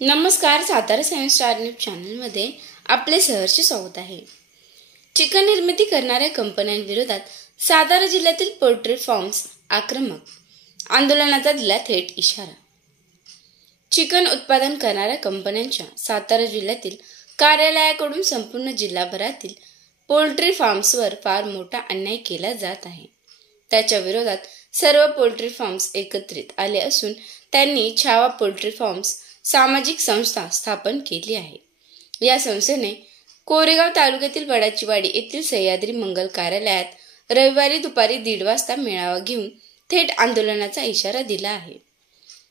नमस्कार, Satara science star news चॅनलमध्ये आपले सहर्ष स्वागत आहे। चिकन निर्मिती करणाऱ्या कंपन्यांविरोधात सातारा जिल्ह्यातील पोल्ट्री फार्म्स आक्रमक, आंदोलनाचा दिला थेट इशारा। चिकन उत्पादन करणाऱ्या कंपन्यांच्या सातारा जिल्ह्यातील कार्यालयाकडून संपूर्ण जिल्हाभरातील पोल्ट्री फार्म्सवर फार मोठा अन्याय केला जात आहे। त्याच्या विरोधात सर्व पोल्ट्री फार्म्स एकत्रित आले असून त्यांनी छावा पोल्ट्री फार्म्स सामाजिक संस्था स्थापन केली आहे। या संस्थेने कोरेगाव तालुक्यातील वडाचीवाडी येथील सह्याद्री मंगल कार्यालयात रविवारी दुपारी 1:30 वाजता मेळावा घेऊन थेट आंदोलनाचा इशारा दिला आहे।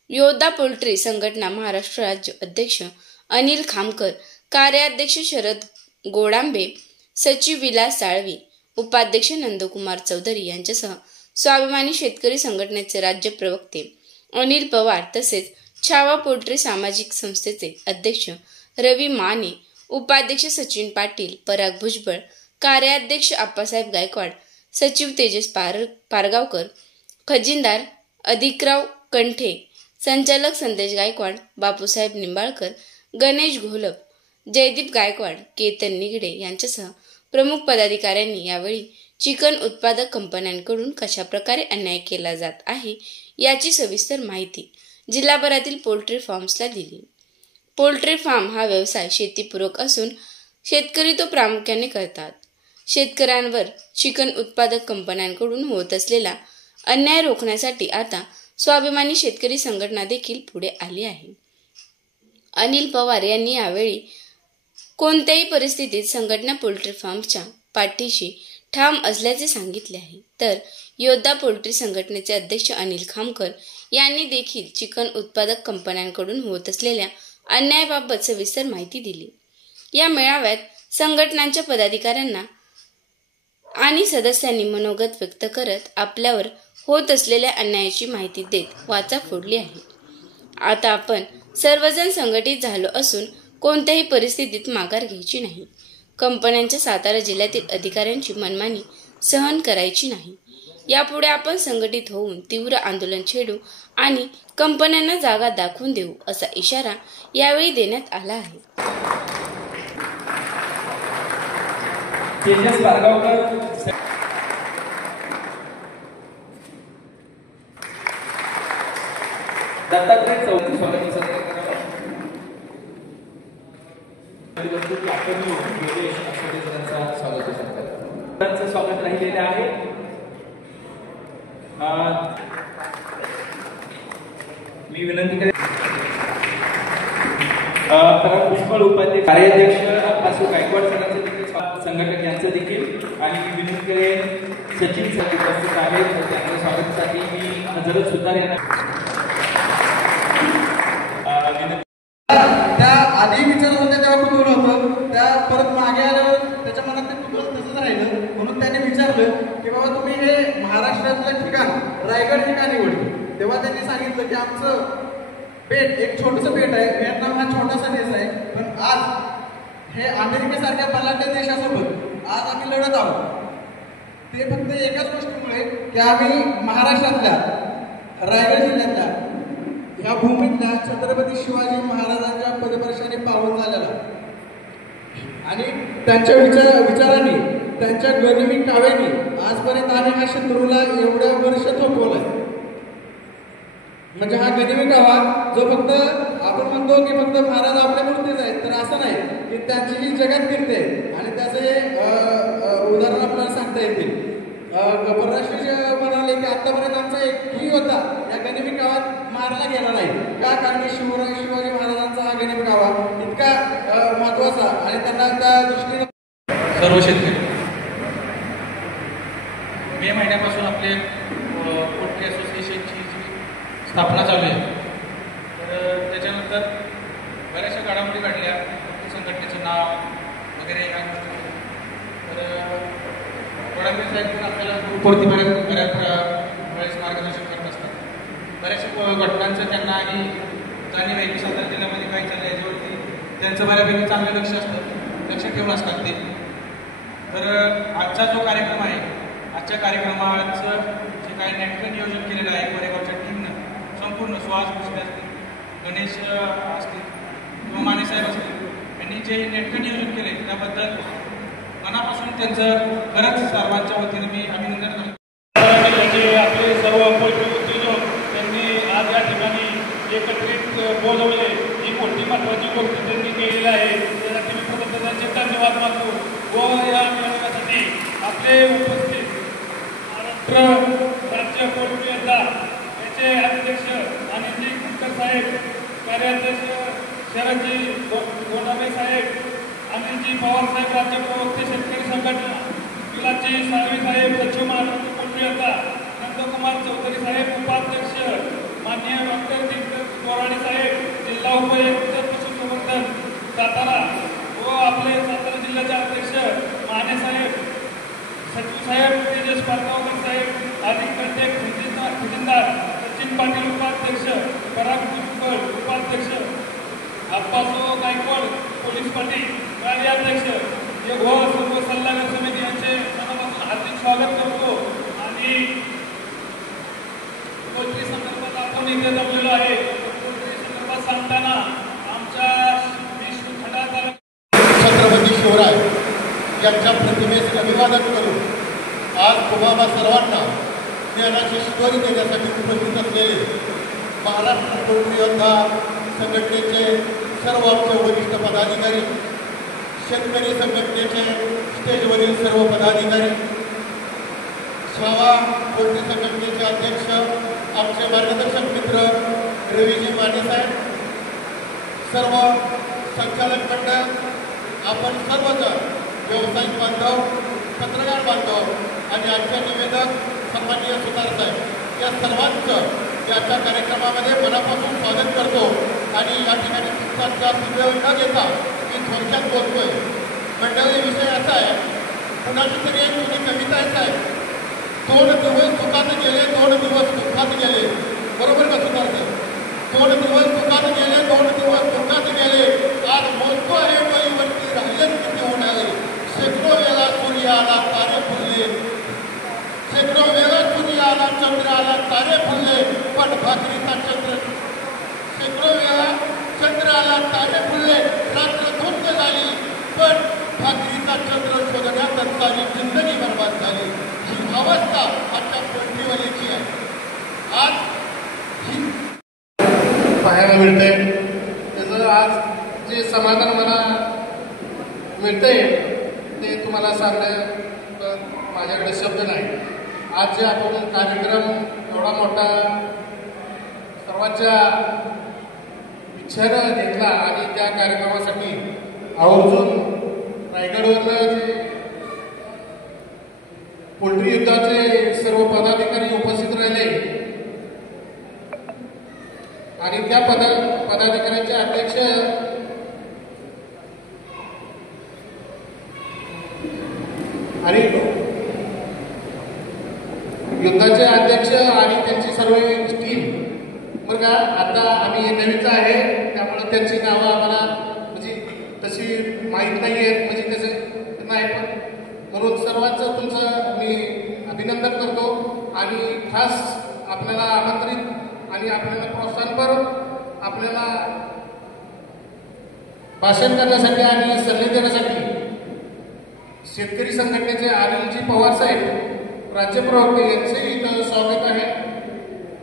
योद्धा पोल्ट्री संघटना महाराष्ट्र राज्य अध्यक्ष अनिल खामकर, कार्याध्यक्ष शरद गोडांबे, सचिव विलास साळवी, उपाध्यक्ष नंदकुमार चौधरी यांच्यासह स्वाभिमानी शेतकरी संघटनेचे राज्य प्रवक्ते अनिल पवार तसेच छावा पोल्ट्री सामाजिक संस्थेचे अध्यक्ष रवी माने, उपाध्यक्ष सचिन पाटील, पराग भुजबळ, कार्याध्यक्ष आप्पासाहेब गायकवाड, सचिव तेजस पारगावकर, खजिनदार अधिकराव कंठे, संचालक संदेश गायकवाड, बापूसाहेब निंबाळकर, गणेश घोलप, जयदीप गायकवाड, केतन निगडे यांच्यासह प्रमुख पदाधिकाऱ्यांनी यावेळी चिकन उत्पादक कंपन्यांकडून कशाप्रकारे अन्याय केला जात आहे याची सविस्तर माहिती जिल्हाभरातील पोल्ट्री फार्म्सला दिली। पोल्ट्री फार्म हा व्यवसाय शेतीपूरक असून शेतकरी तो प्रामुख्याने करतात। शेतकऱ्यांवर चिकन उत्पादक कंपन्यांकडून होत असलेला अन्याय रोखण्यासाठी आता स्वाभिमानी शेतकरी संघटना देखील पुढे आली आहे। अनिल पवार यांनी यावेळी कोणत्याही परिस्थितीत संघटना पोल्ट्री फार्मच्या पाठीशी ठाम असल्याचे सांगितले आहे। तर योद्धा पोल्ट्री संघटनेचे अध्यक्ष अनिल खामकर यांनी देखील चिकन उत्पादक कंपन्यांकडून होत असलेल्या अन्यायाबाबत सविस्तर माहिती दिली। या मेळाव्यात संघटनांच्या पदाधिकाऱ्यांना आणि सदस्यांनी मनोगत व्यक्त करत आपल्यावर होत असलेल्या अन्यायाची माहिती देत वाचा फोडली आहे। आता आपण सर्वजण संघटित झालो असून कोणत्याही परिस्थितीत माघार घ्यायची नाही। कंपन्यांच्या सातारा जिल्ह्यातील अधिकाऱ्यांची मनमानी सहन करायची नाही। यापुढे आपण संघटित होऊन तीव्र आंदोलन छेडू आणि कंपन्यांना जागा दाखवून देऊ असा इशारा यावेळी देण्यात आला आहे। तेजस पारगावकर, दत्तात्रय चौधरी स्वागत राहिलेले आहे। मी विनंती करेन पुष्कळ उपाध्यक्ष, कार्याध्यक्ष आप्पासाहेब गायकवाड संघटक यांचं देखील आणि विनंती करेन सचिन सर उपस्थित आहेत, त्यांच्या स्वागतासाठी मी हजरत सुतार यांना त्या आधी विचारत होते तेव्हा कुतूहल होतं, त्या परत मागे आल्यावर त्याच्या मनात ते कुतूहल तसंच राहिलं। म्हणून त्याने विचारलं की बाबा तुम्ही हे महाराष्ट्रातलं ठिकाण रायगड ठिकाण निवडलं, तेव्हा त्यांनी सांगितलं की आमचं पेट एक छोटंसं पेट आहे, व्हिएतनाम हा छोटासा देश आहे, पण आज हे अमेरिकेसारख्या बलाढ्य देशासोबत आज आम्ही लढत आहोत। ते फक्त एकाच गोष्टीमुळे की आम्ही महाराष्ट्रातल्या रायगड जिल्ह्यातल्या या भूमीतल्या छत्रपती शिवाजी महाराजांच्या पदस्पर्शाने पावन झालेला आणि त्यांच्या विचारांनी, त्यांच्या गनिमी काव्यांनी आजपर्यंत आम्ही हा शत्रूला एवढ्या वर्ष थोपवलाय। म्हणजे हा गनिमी कावा जो फक्त आपण म्हणतो की फक्त महाराज आपल्यापुरतेच आहेत, तर असं नाही की त्यांची जी जगात कीर्ती आहे आणि त्याचे उदाहरण आपल्याला सांगता येतील। परराष्ट्रीय म्हणाले की आतापर्यंत आमचा एकही होता या गनिमी कावात मारला गेला नाही का, कारण शिवाजी महाराजांचा हा गनिमी कावा इतका महत्वाचा आणि त्यांना त्या दृष्टीने सर्व शेतकरी मे महिन्यापासून आपले पोल्ट्री असोसिएशनची जी स्थापना चालू आहे, तर त्याच्यानंतर बऱ्याचशा घडामोडी घडल्या, संघटनेचं नाव वगैरे या गोष्टी। तर गोडांबे साहेब पण आपल्याला ग्रुपवरती बऱ्याच वेळेस मार्गदर्शन करत असतात। बऱ्याचशा घटनांचं त्यांना आणि जाणीव आहे की सातारा जिल्ह्यामध्ये काय चाललं याच्यावरती त्यांचं बऱ्यापैकी चांगलं लक्ष असतं, लक्ष ठेवून असतात ते। तर आजचा जो कार्यक्रम आहे, आजच्या कार्यक्रमाचं जे काही नेटकं नियोजन केलेलं आहे कोरेगावच्या टीमनं, संपूर्ण सुहास भोसले असतील, गणेश असतील, किंवा मानेसाहेब असतील यांनी जे नेटकं नियोजन केले त्याबद्दल मनापासून त्यांचं खरंच सर्वांच्या वतीने मी अभिनंदन करतो. आपले सर्व पोल्ट्री उद्योजक त्यांनी आज या ठिकाणी एकत्रित बोलवले ही मोठी महत्त्वाची गोष्ट त्यांनी केलेली आहे. त्यासाठी मी प्रथम त्यांचे धन्यवाद मानतो व या मेळाव्यासाठी आपले उपस्थित महाराष्ट्र राज्य पोल्ट्री यंत्रणा याचे अध्यक्ष अनिलजी कुलकर साहेब, कार्याध्यक्ष शरदजी गोंडाबे साहेब, अनिलजी पवार साहेब, राज्य प्रवक्ते शेतकरी संघटना, विलासजी साळवी साहेब, सचिव महाराष्ट्र पोल्ट्री यंत्रणा, नंदकुमार चौधरी साहेब, उपाध्यक्ष माननीय डॉक्टर दिग्गज गोराडे साहेब, जिल्हा उपायुक्त पशुसंवर्धन सातारा व आपले सातारा जिल्ह्याचे अध्यक्ष माने साहेब, सचिव साहेब तेजस पारगावकर साहेब, अधिकारी खजिनदार सचिन पाटील उपाध्यक्ष, पराग भुजबळ उपाध्यक्ष, अप्पासो गायकवाड पोलीस पाटील कार्याध्यक्ष व सर्व सल्लागार समिती यांचे मनापासून हार्दिक स्वागत करतो. आणि पोल्ट्री संदर्भात आपण इथे जमलेलो आहे. पोल्ट्री संदर्भात सांगताना आमच्या छत्रपती शिवराय यांच्या प्रतिमेस अभिवादन करून आज तुम्हाला सर्वांना ज्ञानाची शिकवणी देण्यासाठी उपस्थित असलेले महाराष्ट्र पोल्ट्री योद्धा संघटनेचे सर्व आमचे वरिष्ठ पदाधिकारी, शेतकरी संघटनेचे स्टेजवरील सर्व पदाधिकारी, छावा पोल्ट्री संघटनेचे अध्यक्ष, आमचे मार्गदर्शक मित्र रवीजी मानेसाहेब, सर्व संचालक मंडळ, आपण सर्वजण व्यावसायिक बांधव, पत्रकार बांधव आणि आमचे निवेदक सन्माननीय सुतार साहेब या सर्वांचं याच्या कार्यक्रमामध्ये मनापासून स्वागत करतो. आणि या ठिकाणी तुमचा वेळ न घेता मी थोडक्यात बोलतोय. मंडळी विषय असा आहे, कुणाची तरी एक जुनी कविता आहे साहेब, 2 दिवस सुखात गेले 2 दिवस दुःखात गेले. बरोबर का सुतार साहेब? 2 दिवस सुखात गेले 2 दिवस दुःखात गेले. आज मोजतो आहे वहीवरती राहिले किती होणारे. शेकडो वेळा सूर्य आला तारे फुलले, शेकडो वेळा सूर्य आला चंद्र आला तारे फुलले, पण भाकरीचा चंद्र, शेकडो वेळा चंद्र आला तारे फुलले, रात्र धुंद झाली, पण भाकरीचा चंद्र शोधण्यात सारी जिंदगी बर्बाद झाली. ही अवस्था आजच्या पोल्ट्रीवालीची आहे. आज ही पाहायला मिळते. त्याचं आज जे समाधान मला मिळतंय ते तुम्हाला सांगणं माझ्याकडे शब्द नाही. आज जे आपण कार्यक्रम एवढा मोठा सर्वांच्या इच्छेनं घेतला आणि त्या कार्यक्रमासाठी आवर्जून रायगडवरनं जे पोल्ट्री युद्धाचे सर्व पदाधिकारी उपस्थित राहिले आणि त्या पदाधिकाऱ्यांचे अध्यक्ष आणि युद्धाचे अध्यक्ष आणि त्यांची सर्व टीम बरं का. आता आम्ही नवीनच आहे त्यामुळे त्यांची नावं आम्हाला म्हणजे तशी माहीत नाही आहेत, म्हणजे त्याचं नाही, पण म्हणून सर्वांचं तुमचं मी अभिनंदन करतो. आणि खास आपल्याला आमंत्रित आणि आपल्याला प्रोत्साहनपर आपल्याला भाषण करण्यासाठी आणि सल्ले देण्यासाठी शेतकरी संघटनेचे अनिलजी पवार साहेब, राज्य प्रवक्ते यांचे इथं स्वागत आहे.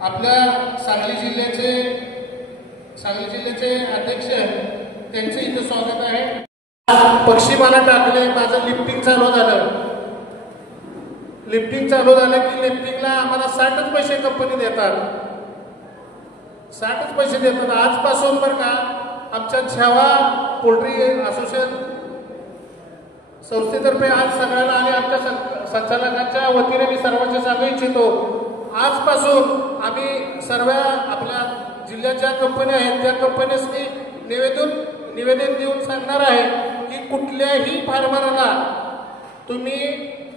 आपल्या सांगली जिल्ह्याचे अध्यक्ष त्यांचे इथं स्वागत आहे. पक्षी मला टाकले, माझं लिफ्टिंग चालू झालं. लिफ्टिंग चालू झालं की लिफ्टिंगला आम्हाला 60च पैसे कंपनी देतात, 60च पैसे देतात. आजपासून बरं का आमच्या छावा पोल्ट्री असोसिएशन संस्थेतर्फे आज सगळ्याला आणि आमच्या संचालकांच्या वतीने मी सर्वांचे सांगू इच्छितो, आजपासून आम्ही सर्व आपल्या जिल्ह्याच्या कंपन्या आहेत त्या कंपनीसनी निवेदन देऊन सांगणार आहे की कुठल्याही फार्मरला तुम्ही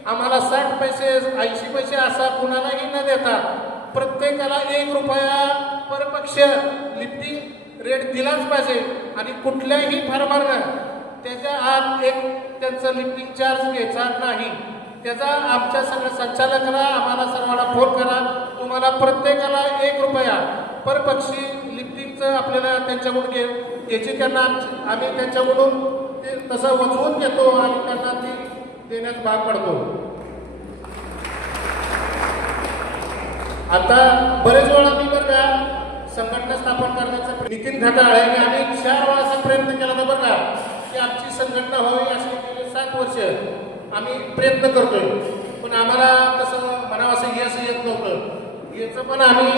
आम्हाला 60 पैसे 80 पैसे असा कुणालाही न देता प्रत्येकाला 1 रुपया पर पक्ष लिफ्टिंग रेट दिलाच पाहिजे. आणि कुठल्याही फार्मरनं त्याच्या आत त्यांचं लिफ्टिंग चार्ज घ्यायचा नाही. त्याचा आमच्या सगळ्या संचालकाला आम्हाला सर्वांना फोन करा, तुम्हाला प्रत्येकाला 1 रुपया परपक्षी लिफ्टिंगचं आपल्याला त्यांच्याकडून त्याची त्यांना आम्ही त्यांच्याकडून ते तसं वचवून घेतो आणि त्यांना ती देण्यास भाग पडतो. आता बरेच वेळा मी बरं का संघटना स्थापन करण्याचा नितीन घाटाळ यांनी आम्ही 4 वेळा असा प्रयत्न केला होता बरं का की आमची संघटना व्हावी अशी गेली 7 वर्ष आम्ही प्रयत्न करतोय. पण आम्हाला तसं म्हणावं असं यश येत नव्हतं. याचं पण आम्ही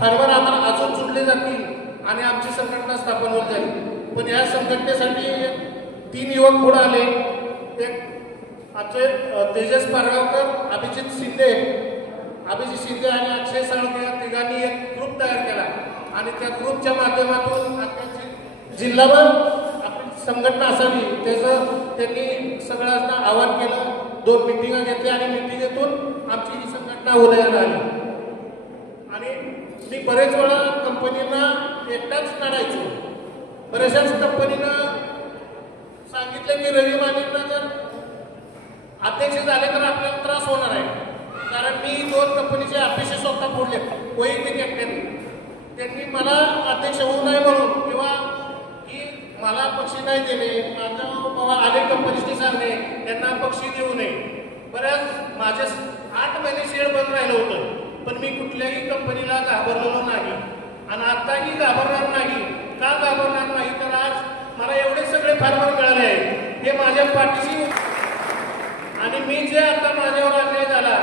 फारवर आम्हाला अजून जुळले जातील आणि आमची संघटना स्थापन होत जाईल. पण या संघटनेसाठी 3 युवक पुढे आले. एक आमचे तेजस पारगावकर, अभिजित शिंदे आणि अक्षय साळुंखे या तिघांनी एक ग्रुप तयार केला आणि त्या ग्रुपच्या माध्यमातून जिल्हाभर आपली संघटना असावी त्याचं त्यांनी सगळ्यांना आवाहन केलं. 2 मिटिंगा घेतल्या आणि मिटिंगेतून आमची ही संघटना उदयाला आली. आणि मी बरेच वेळा कंपनींना एकटाच लढायचो. बऱ्याचशाच कंपनीनं सांगितलं की रवी मानेंना जर अध्यक्ष झाले तर आपल्याला त्रास होणार आहे. कारण मी 2 कंपनीचे अपेक्षा स्वतः फोडले वैयक्तिक एकट्याने. त्यांनी मला अध्यक्ष होऊ नये म्हणून किंवा की मला बक्षीस नाही देणे, माझं बाबा अनेक कंपनीशी सांगणे त्यांना बक्षीस देऊ नये. बऱ्याच माझे 8 महिने शेअर बंद राहिलं होतं. पण मी कुठल्याही कंपनीला घाबरलेलो नाही आणि आताही घाबरणार नाही. का घाबरणार नाही तर आज मला एवढे सगळे फार्मर मिळाले आहेत हे माझ्या पाठीशी. आणि मी जे आता माझ्यावर अन्याय झाला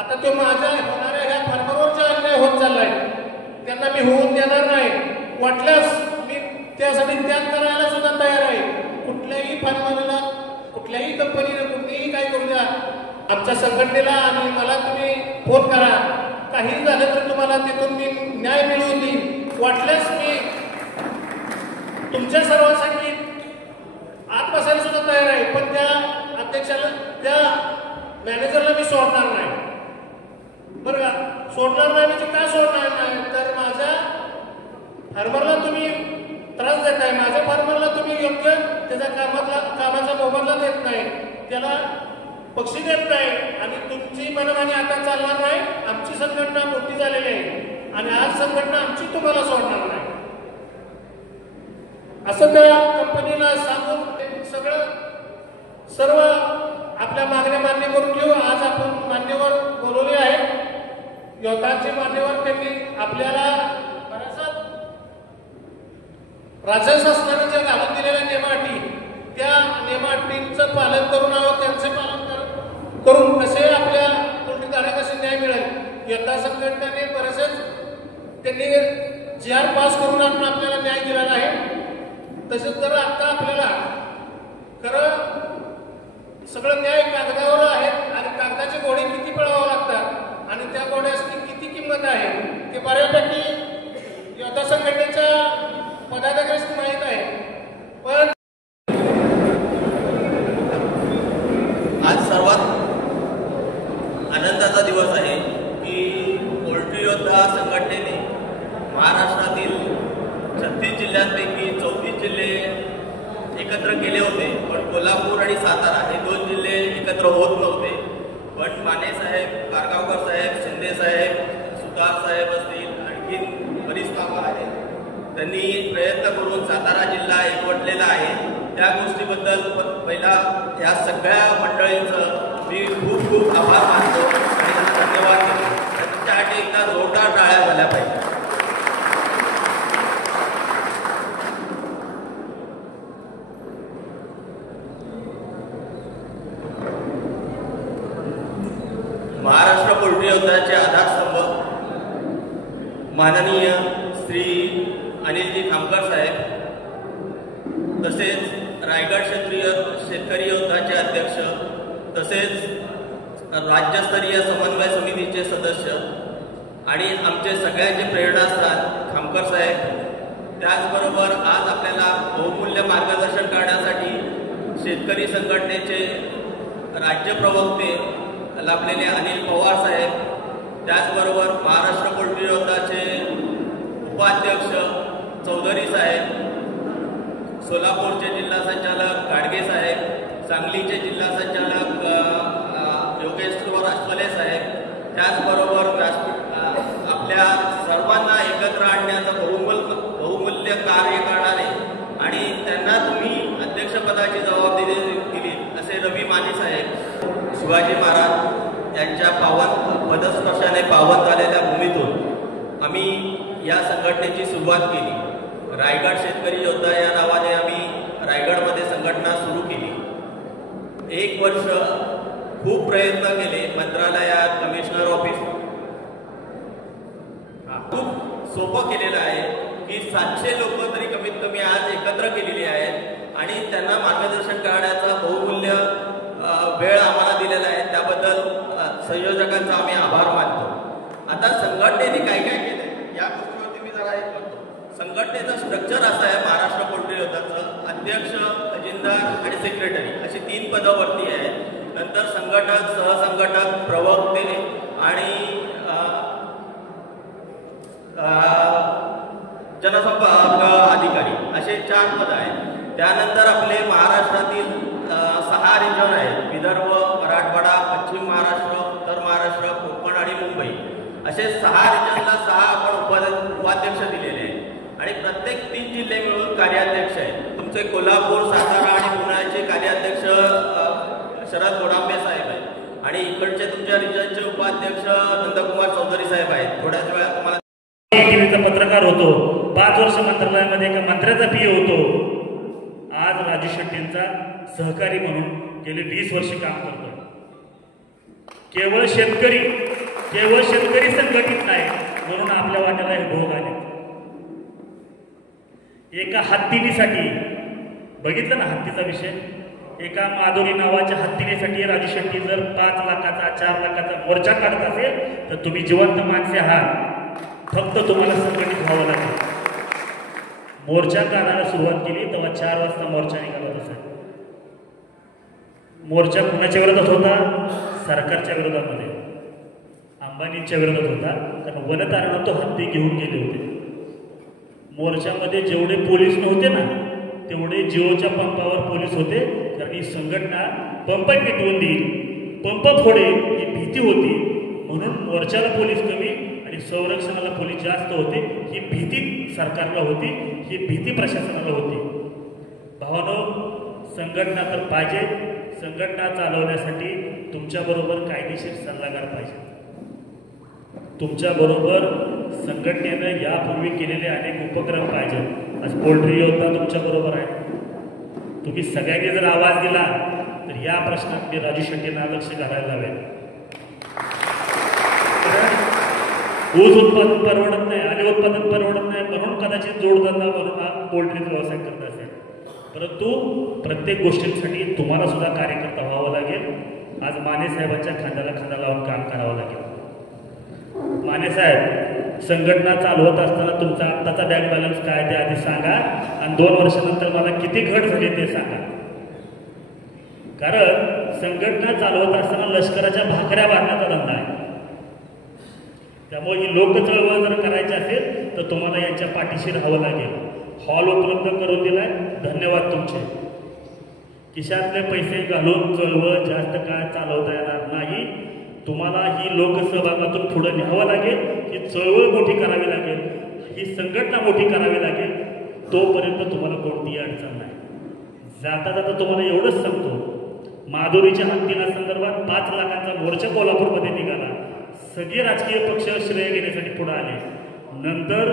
आता तो माझ्या होणाऱ्या ह्या फार्मरवरचा अन्याय होत चाललाय. त्यांना मी होऊन देणार नाही. वाटल्यास मी त्यासाठी त्याग करायला सुद्धा तयार आहे. कुठल्याही फार्मरला कुठल्याही कंपनीने कुठलीही काय करू द्या. आमच्या संघटनेला आणि मला तुम्ही फोन करा. काही झालं तर तुम्हाला तिथून मी न्याय मिळवून देईन. वाटल्यास मी तुमच्या सर्वांसाठी आत बसायला सुद्धा तयार आहे. पण त्या अध्यक्षाला त्या मॅनेजरला मी सोडणार नाही. बरं का सोडणार नाही म्हणजे काय सोडणार नाही तर माझ्या फार्मरला तुम्ही त्रास देताय. माझ्या फार्मरला तुम्ही योग्य त्याच्या कामाचा मोबदला देत नाही, त्याला बक्षीस देत नाही आणि तुमची मनमानी आता चालणार नाही. आमची संघटना मोठी झालेली आहे आणि आज संघटना आमची तुम्हाला सोडणार नाही असं त्या कंपनीला सांगून सर्व आपल्या मागण्या मान्य करून घेऊ. आज आपण मान्यवर बोलवले आहेत. योद्धांचे मान्यवर त्यांनी आपल्याला बऱ्याचशा राज्य शासनाने ज्या घालून दिलेल्या नियमाअटी त्या नियमाअटींचं पालन करून त्यांचे पालन करून कसे आपल्या पोल्ट्रीधारक कसे न्याय मिळेल. योद्धा संघटनेने बरेचसेच त्यांनी GR पास करून आपल्याला न्याय दिलेला आहे. तसेच जर आता आपल्याला खरं सगळं न्याय कागदावर आहेत आणि कागदाचे घोडे किती पळावं लागतात आणि त्या घोड्याची किती किंमत आहे ते बऱ्यापैकी योद्धा संघटनेच्या पदाधिकाऱ्यांना माहीत आहे. पण आज सर्वात आनंदाचा दिवस आहे की पोल्ट्री योद्धा संघटनेने महाराष्ट्रातील 36 जिल्ह्यांपैकी 34 जिल्हे एकत्र केले होते. पण कोल्हापूर आणि सातारा हे 2 जिल्हे एकत्र होत नव्हते. पण माने साहेब, पारगावकर साहेब, शिंदे साहेब, सुतार साहेब असतील, आणखी बरीच कामं आहेत. त्यांनी प्रयत्न करून सातारा जिल्हा एकवटलेला आहे. त्या गोष्टीबद्दल पहिला ह्या सगळ्या मंडळींचं मी खूप खूप आभार मानतो आणि त्यांना धन्यवाद देतो. त्यांच्यासाठी एकदा जोरदार टाळ्या झाल्या पाहिजे. महाराष्ट्र पोल्ट्री योद्धाचे आधारस्तंभ माननीय श्री अनिलजी खामकर साहेब, तसेच रायगड क्षेत्रीय शेतकरी योद्धाचे अध्यक्ष, तसेच राज्यस्तरीय समन्वय समितीचे सदस्य आणि आमचे सगळ्यांचे प्रेरणास्थान खामकर साहेब. त्याचबरोबर आज आपल्याला बहुमूल्य मार्गदर्शन करण्यासाठी शेतकरी संघटनेचे राज्य प्रवक्ते लाभलेले अनिल पवार साहेब, त्याचबरोबर महाराष्ट्र पोल्ट्री योद्धाचे उपाध्यक्ष चौधरी साहेब, सोलापूरचे जिल्हा संचालक गाडगे साहेब, सांगलीचे जिल्हा संचालक योगेश्वर अश्वले साहेब, त्याचबरोबर आपल्या सर्वांना एकत्र आणण्याचा शिवाजी महाराज यांच्या पदस्पर्शाने पावन झालेल्या भूमीतून आम्ही या संघटनेची सुरुवात केली. रायगड शेतकरी योद्धा या नावाने आम्ही रायगडमध्ये संघटना सुरू केली. 1 वर्ष खूप प्रयत्न केले. मंत्रालयात, कमिशनर ऑफिस खूप सोपं केलेलं आहे की 700 लोक तरी कमीत कमी आज एकत्र केलेली आहेत आणि त्यांना मार्गदर्शन करण्याचा बहुमूल्य वेळ आम्हाला दिलेला आहे. त्याबद्दल संयोजकांचा आम्ही आभार मानतो. आता संघटनेने काय काय केलंय या गोष्टीवरती मी जरा एक करतो. संघटनेचं स्ट्रक्चर असं आहे, महाराष्ट्र पोल्ट्री योद्धाचं अध्यक्ष, खजिनदार आणि सेक्रेटरी अशी 3 पदं वरती आहेत. नंतर संघटक, सहसंघटक, प्रवक्ते आणि जनसंपर्क अधिकारी असे 4 पद आहेत. त्यानंतर आपले महाराष्ट्रातील 6 रिजन आहेत. विदर्भ, मराठवाडा, पश्चिम महाराष्ट्र, उत्तर महाराष्ट्र, कोकण आणि मुंबई असे 6 रिजनला 6 आपण उपाध्यक्ष दिलेले आहेत आणि प्रत्येक 3 जिल्हे मिळून कार्याध्यक्ष आहेत. तुमचे कोल्हापूर, सातारा आणि पुण्याचे कार्याध्यक्ष शरद गोडांबे साहेब आहेत आणि इकडचे तुमच्या रिजनचे उपाध्यक्ष नंदकुमार चौधरी साहेब आहेत. थोड्याच वेळात तुम्हाला टीव्हीचा पत्रकार होतो, 5 वर्ष मंत्रालयामध्ये एका मंत्र्याचा पीए होतो. आज राजू शेट्टींचा सहकारी म्हणून गेले 20 वर्ष काम करतो. केवळ शेतकरी संघटित नाही म्हणून आपल्या वाट्याला हे भोग आले. एका हत्तीनीसाठी बघितलं ना, हत्तीचा विषय, एका माधुरी नावाच्या हत्तीनेसाठी राजू शेट्टी जर 5 लाखाचा 4 लाखाचा मोर्चा काढत असेल तर तुम्ही जिवंत माणसे आहात. फक्त तुम्हाला संघटित व्हावं लागेल. मोर्चा काढायला सुरुवात केली तेव्हा 4 वाजता मोर्चा निघाला तसा. मोर्चा कुणाच्या विरोधात होता? सरकारच्या विरोधामध्ये, अंबानींच्या विरोधात होता. कारण वनतारण तो हत्ती घेऊन गेले होते. मोर्चामध्ये जेवढे पोलीस नव्हते ना तेवढे जिओच्या पंपावर पोलीस होते. कारण ही संघटना पंप पेटवून देईल, पंप फोडेल ही भीती होती. म्हणून मोर्चाला पोलीस कमी आणि संरक्षणाला पोलीस जास्त होते. ही भीती सरकारला होती, ही भीती प्रशासनाला होती. भावानो, संघटना तर पाहिजे. संघटना चालवण्यासाठी तुमच्याबरोबर कायदेशीर सल्लागार पाहिजे. तुमच्याबरोबर संघटनेनं यापूर्वी केलेले अनेक उपक्रम पाहिजे. आज पोल्ट्री योद्धा तुमच्याबरोबर आहे. तुम्ही सगळ्यांनी जर आवाज दिला तर या प्रश्नात मी राजू शेट्टींना लक्ष घालायला लावेल. ऊस उत्पादन परवडत नाही, आले उत्पादन परवडत नाही म्हणून कदाचित जोडधंदा म्हणून हा पोल्ट्रीचा व्यवसाय करत असेल. परंतु प्रत्येक गोष्टींसाठी तुम्हाला सुद्धा कार्यकर्ता व्हावं लागेल. आज माने साहेबांच्या खांद्याला खांदा लावून काम करावं लागेल. माने साहेब, संघटना चालवत असताना तुमचा आत्ताचा बँक बॅलन्स काय ते आधी सांगा आणि 2 वर्षानंतर मला किती घट झाली ते सांगा. कारण संघटना चालवत असताना लष्कराच्या भाकऱ्या बांधण्याचा धंदा आहे. त्यामुळे ही लोक चळवळ जर करायची असेल तर तुम्हाला यांच्या पाठीशी राहावं लागेल. हॉल उपलब्ध करून दिलाय, धन्यवाद तुमचे. खिशातले पैसे घालून चळवळ जास्त काळ चालवता येणार नाही. तुम्हाला ही लोकसहभागातून पुढे न्यावं लागेल. ही चळवळ मोठी करावी लागेल, ही संघटना मोठी करावी लागेल. तोपर्यंत तुम्हाला कोणतीही अडचण नाही. जाता जाता तुम्हाला एवढंच सांगतो, माधुरीच्या हत्तीना संदर्भात 5 लाखांचा मोर्चा कोल्हापूरमध्ये निघाला. सगळे राजकीय पक्ष श्रेय घेण्यासाठी पुढे आले. नंतर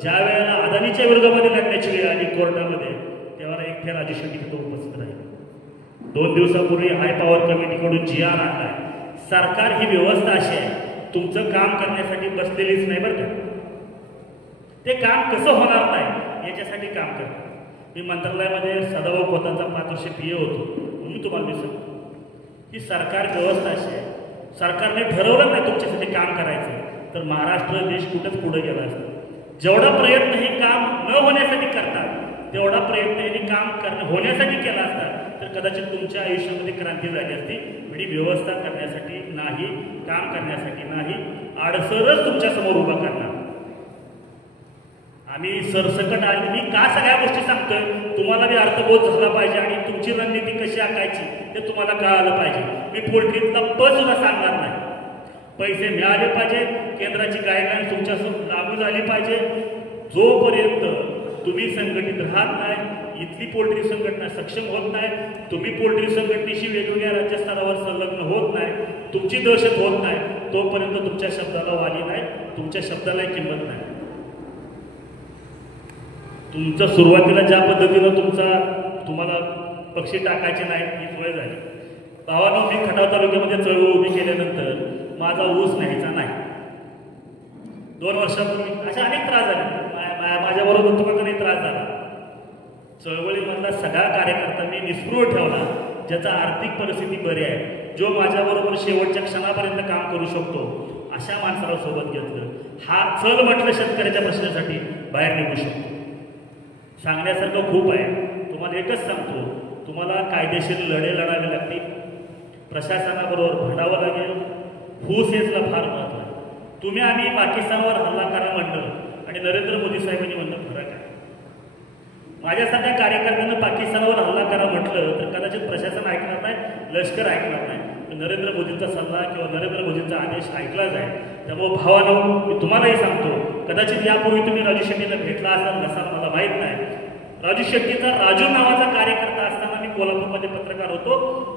ज्या वेळेला अदानीच्या विरोधामध्ये लढण्याची वेळ आली कोर्टामध्ये, तेव्हा एकटे राजू शेट्टी तिथे उपस्थित राहिले. 2 दिवसापूर्वी हाय पॉवर कमिटीकडून GR आणलाय. सरकार ही व्यवस्था अशी आहे, तुमचं काम करण्यासाठी बसलेलीच नाही बरं का. ते काम कसं होणार नाही याच्यासाठी काम करतात. मी मंत्रालयामध्ये सदाभाऊ खोतांचा 5 वर्ष PA होतो. म्हणून तुम्हाला मी सांगतो की सरकार व्यवस्था अशी आहे, सरकारने ठरवलं नाही तुमच्यासाठी काम करायचं तर महाराष्ट्र देश कुठंच पुढे गेला असतो. जेवढा प्रयत्न हे काम न होण्यासाठी करतात तेवढा प्रयत्न यांनी काम होण्यासाठी केला असता तर कदाचित तुमच्या आयुष्यामध्ये क्रांती झाली असती. म्हणजे व्यवस्था करण्यासाठी नाही, काम करण्यासाठी नाही, अडसरच तुमच्यासमोर उभा करणार. आम्ही सरसकट आली. मी का सगळ्या गोष्टी सांगतोय, तुम्हाला बी अर्थबोध झाला पाहिजे आणि तुमची रणनीती कशी आखायची ते तुम्हाला कळालं पाहिजे. मी पोल्ट्रीतला सुद्धा सांगणार नाही. पैसे मिळाले पाहिजे, केंद्राची गाईडलाईन तुमच्यासमोर लागू झाली पाहिजे. जोपर्यंत तुम्ही संघटित राहत नाही, इथली पोल्ट्री संघटना सक्षम होत नाही, तुम्ही पोल्ट्री संघटनेशी वेगवेगळ्या राज्यस्तरावर संलग्न होत नाही, तुमची दहशत होत नाही, तोपर्यंत तुमच्या शब्दाला वाली नाही, तुमच्या शब्दालाही किंमत नाही. तुमचं सुरुवातीला ज्या पद्धतीनं तुम्हाला पक्षी टाकायचे नाहीत ही सोय झाली. भावानं मी खटाव तालुक्यामध्ये चळवळ उभी केल्यानंतर माझा ऊस न्यायचा नाही. 2 वर्षापूर्वी अशा अनेक त्रास झाले. माझ्याबरोबर तुम्हाला नाही त्रास झाला. चळवळीमधला सगळा कार्यकर्ता मी निस्पृह ठेवला, ज्याचा आर्थिक परिस्थिती बरी आहे, जो माझ्याबरोबर शेवटच्या क्षणापर्यंत काम करू शकतो, अशा माणसाला सोबत घेतलं. हा चल म्हटलं शेतकऱ्याच्या प्रश्नासाठी बाहेर निघू शकतो. सांगण्यासारखं खूप आहे. तुम्हाला एकच सांगतो, तुम्हाला कायदेशीर लढे लढावे लागतील, प्रशासनाबरोबर भांडावं लागेल. हुसेसला फार महत्त्व आहे. तुम्ही आम्ही पाकिस्तानवर हल्ला करा म्हणणं आणि नरेंद्र मोदी साहेबांनी म्हणणं फरक आहे. माझ्यासारख्या कार्यकर्त्यांना पाकिस्तानवर हल्ला करा म्हटलं तर कदाचित प्रशासन ऐकणार नाही, लष्कर ऐकणार नाही, नरेंद्र मोदींचा सल्ला किंवा नरेंद्र मोदींचा आदेश ऐकला जाईल. त्यामुळे भावानो, मी तुम्हालाही सांगतो, कदाचित यापूर्वी तुम्ही राजू शेट्टीला भेटला असाल नसाल मला माहीत नाही. राजू शेट्टीचा राजू नावाचा कार्यकर्ता असताना मी कोल्हापूरमध्ये पत्रकार होतो.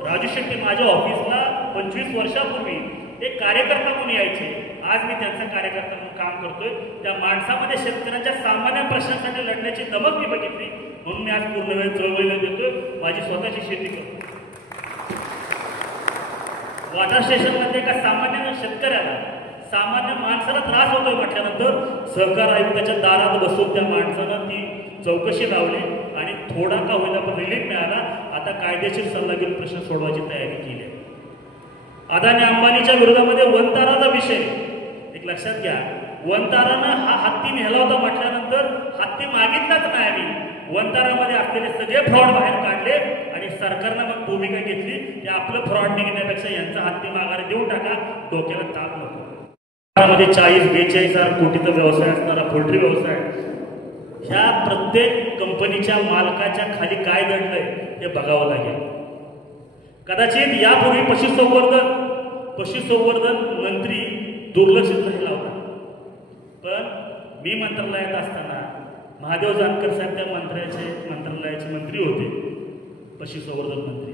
राजू शेट्टी माझ्या ऑफिसला 25 वर्षापूर्वी एक कार्यकर्ता म्हणून यायचे. आज मी त्यांचा कार्यकर्ता म्हणून काम करतोय. त्या माणसामध्ये शेतकऱ्यांच्या सामान्य प्रश्नांसाठी लढण्याची दमक मी बघितली, म्हणून मी आज पूर्ण वेळ चळवळीला देतोय. माझी स्वतःची शेती करतो. वॉटर स्टेशनमध्ये एका सामान्य शेतकऱ्याला, सामान्य माणसाला त्रास होतोय म्हटल्यानंतर सहकार आयुक्ताच्या दारात बसून त्या माणसानं ती चौकशी लावली आणि थोडा का होईना पण रिलीफ मिळाला. आता कायदेशीर सल्ला घेऊन प्रश्न सोडवायची तयारी केली आहे. अदानी अंबानीच्या विरोधामध्ये वनताराचा विषय एक लक्षात घ्या. वनतारानं हा हत्ती नेला होता म्हटल्यानंतर हत्ती मागितलाच नाही. आम्ही वनतारामध्ये असलेले सगळे फ्रॉड बाहेर काढले आणि सरकारनं मग भूमिका घेतली की आपलं फ्रॉड निघण्यापेक्षा यांचा हत्ती माघारी देऊन टाका, डोक्याला ताप नको. मध्ये 40-42 हजार कोटीचा व्यवसाय असणारा पोल्ट्री व्यवसाय, ह्या प्रत्येक कंपनीच्या मालकाच्या खाली काय दडलंय हे बघावं लागेल. कदाचित यापूर्वी पशुसंवर्धन मंत्री दुर्लक्षित राहिला होता, पण मी मंत्रालयात असताना महादेव जानकर साहेब त्या मंत्रालयाचे मंत्री होते, पशुसंवर्धन मंत्री.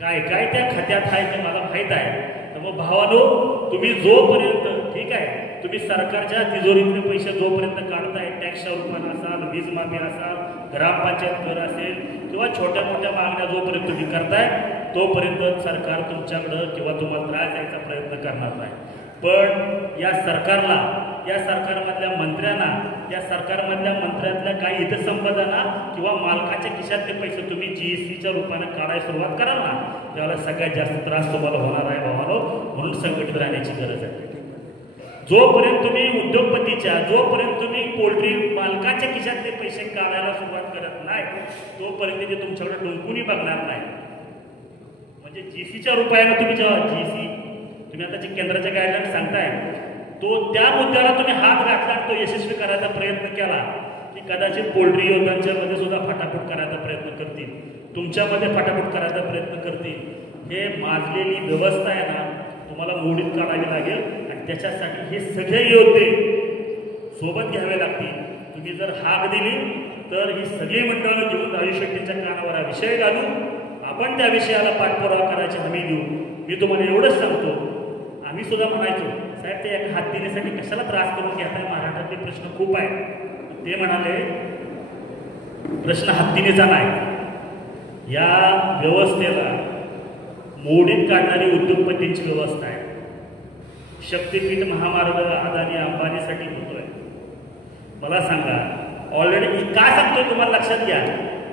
काय काय त्या खात्यात आहे ते मला माहीत आहे. त्यामुळे भावानो, तुम्ही जोपर्यंत ठीक आहे, तुम्ही सरकारच्या तिजोरीतले पैसे जोपर्यंत काढताय, टॅक्सच्या रूपाने असाल, वीज माफी असाल, ग्रामपंचायत कर असेल किंवा छोट्या मोठ्या मागण्या जोपर्यंत तुम्ही करताय, तोपर्यंत सरकार तुमच्याकडं किंवा तुम्हाला त्रास द्यायचा प्रयत्न करणार नाही. पण या सरकारमधल्या मंत्र्यांना, या सरकारमधल्या मंत्र्यातल्या काही हितसंबंधांना किंवा मालकाच्या खिशातले पैसे तुम्ही GSTच्या रूपाने काढायला सुरुवात कराल ना, त्यावेळेला सगळ्यात जास्त त्रास तुम्हाला होणार आहे भावानो. म्हणून संघटित राहण्याची गरज आहे. जोपर्यंत तुम्ही उद्योगपतीच्या, जोपर्यंत तुम्ही पोल्ट्री मालकाच्या खिशातले पैसे काढायला सुरुवात करत नाही, तोपर्यंत ते तुमच्याकडे डोंकूनही बघणार नाही. म्हणजे GSTच्या रुपयानं तुम्ही जेव्हा तुम्ही आता जे केंद्राच्या गाईडलाईन सांगताय, तो त्या मुद्द्याला तुम्ही हात घातला, तो यशस्वी करायचा प्रयत्न केला की कदाचित पोल्ट्री योद्ध्यांच्या मध्ये सुद्धा फाटाफूट करायचा प्रयत्न करतील, तुमच्यामध्ये फाटाफूट करायचा प्रयत्न करतील. हे माजलेली व्यवस्था आहे ना, तुम्हाला मोडीत काढावी लागेल आणि त्याच्यासाठी हे सगळे योद्धे सोबत घ्यावे लागतील. तुम्ही जर हाक दिली तर ही सगळी मंडळं घेऊन राजू शेट्टींच्या कानावर हा विषय घालू, आपण त्या विषयाला पाठपुरावा करायची हमी देऊ. मी तुम्हाला एवढंच सांगतो, आम्ही सुद्धा म्हणायचो साहेब ते एका हात देण्यासाठी कशाला त्रास करून घेताय, महाराष्ट्रातले प्रश्न खूप आहेत. ते म्हणाले प्रश्न हत्तीनेचा नाही, या व्यवस्थेला मोडीत काढणारी उद्योगपतींची व्यवस्था आहे. शक्तीपीठ महामार्ग अदानी अंबानीसाठी होतोय. मला सांगा, ऑलरेडी काय सांगतोय तुम्हाला लक्षात घ्या,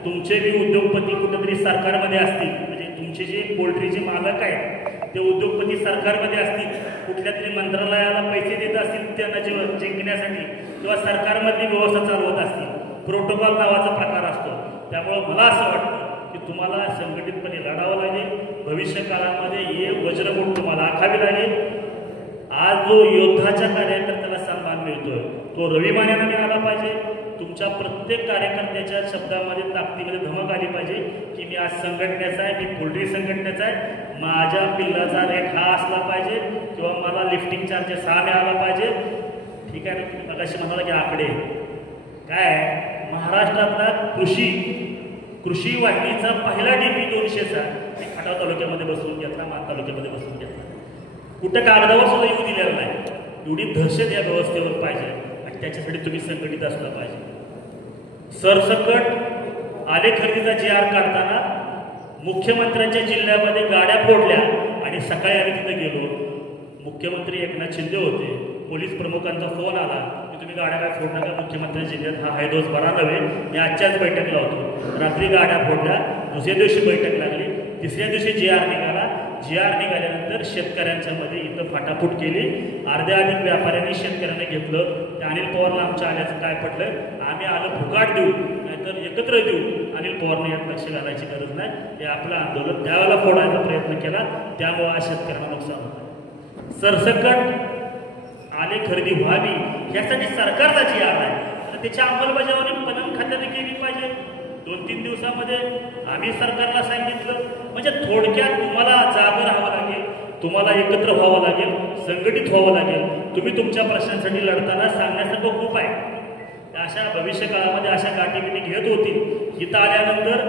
तुमचे बी उद्योगपती कुठेतरी सरकारमध्ये असतील, म्हणजे तुमचे जे पोल्ट्रीचे मालक आहेत ते उद्योगपती सरकारमध्ये असतील, कुठल्या तरी मंत्रालयाला पैसे देत असतील त्यांना जिंकण्यासाठी, किंवा सरकारमधली व्यवस्था चालवत असतील. प्रोटोकॉल नावाचा प्रकार असतो. त्यामुळं मला असं वाटतं की तुम्हाला संघटितपणे लढावं लागेल. भविष्य काळामध्ये हे वज्रमूठ तुम्हाला आखावी लागेल. आज जो योद्धाच्या कार्यकर्त्याला सन्मान मिळतोय तो रविमान्यानं मिळाला पाहिजे. तुमच्या प्रत्येक कार्यकर्त्याच्या शब्दामध्ये, ताकदीमध्ये धमक आली पाहिजे की मी आज संघटनेचा आहे, मी पोल्ट्री संघटनेचा आहे, माझ्या पिल्लाचा रेट हा असला पाहिजे किंवा मला लिफ्टिंग चार्जेस हा मिळाला पाहिजे. ठीक आहे ना, तुम्ही मगाशी म्हणाला की आकडे काय महाराष्ट्रातला कृषी वाहिनीचा पहिला DP 200चा खटाव तालुक्यामध्ये बसवून घेतला, मान तालुक्यामध्ये बसवून घेतला. कुठं कागदावर सुद्धा येऊ दिलेलं नाही. एवढी दहशत या व्यवस्थेवर पाहिजे आणि त्याच्यासाठी तुम्ही संघटित असलं पाहिजे. सरसकट आले खरेदीचा GR काढताना मुख्यमंत्र्यांच्या जिल्ह्यामध्ये गाड्या फोडल्या आणि सकाळी आम्ही तिथे गेलो. मुख्यमंत्री एकनाथ शिंदे होते. पोलीस प्रमुखांचा फोन आला की तुम्ही गाड्या काय फोड नका, मुख्यमंत्र्यांच्या जिल्ह्यात हा हायदोस बरा नव्हे. मी आजच्याच बैठकला होतो. रात्री गाड्या फोडल्या, दुसऱ्या दिवशी बैठक लागली, तिसऱ्या दिवशी GR निघाला. GR निघाल्यानंतर शेतकऱ्यांच्या मध्ये इथं फाटाफूट केली. अर्ध्या अधिक व्यापाऱ्यांनी शेतकऱ्यांना घेतलं. त्या अनिल पवारला आमच्या आल्याचं काय पडलं, आम्ही आलं फुकाट देऊ नाहीतर एकत्र देऊ. अनिल पवारने यात लक्ष घालायची गरज नाही. हे आपलं आंदोलन त्यावेळेला फोडायचा प्रयत्न केला, त्यामुळे आज शेतकऱ्यांना नुकसान होतं. सरसकट आले खरेदी व्हावी यासाठी सरकारचा GR आहे, तर त्याची अंमलबजावणी पणन खात्याने केली पाहिजे. 2-3 दिवसामध्ये आम्ही सरकारला सांगितलं. म्हणजे थोडक्यात तुम्हाला जागं राहावं लागेल, तुम्हाला एकत्र व्हावं लागेल, संघटित व्हावं लागेल. तुम्ही तुमच्या प्रश्नांसाठी लढताना सांगण्यासारखं खूप आहे. अशा भविष्यकाळामध्ये अशा गाठीबिटी घेत होती. इथं आल्यानंतर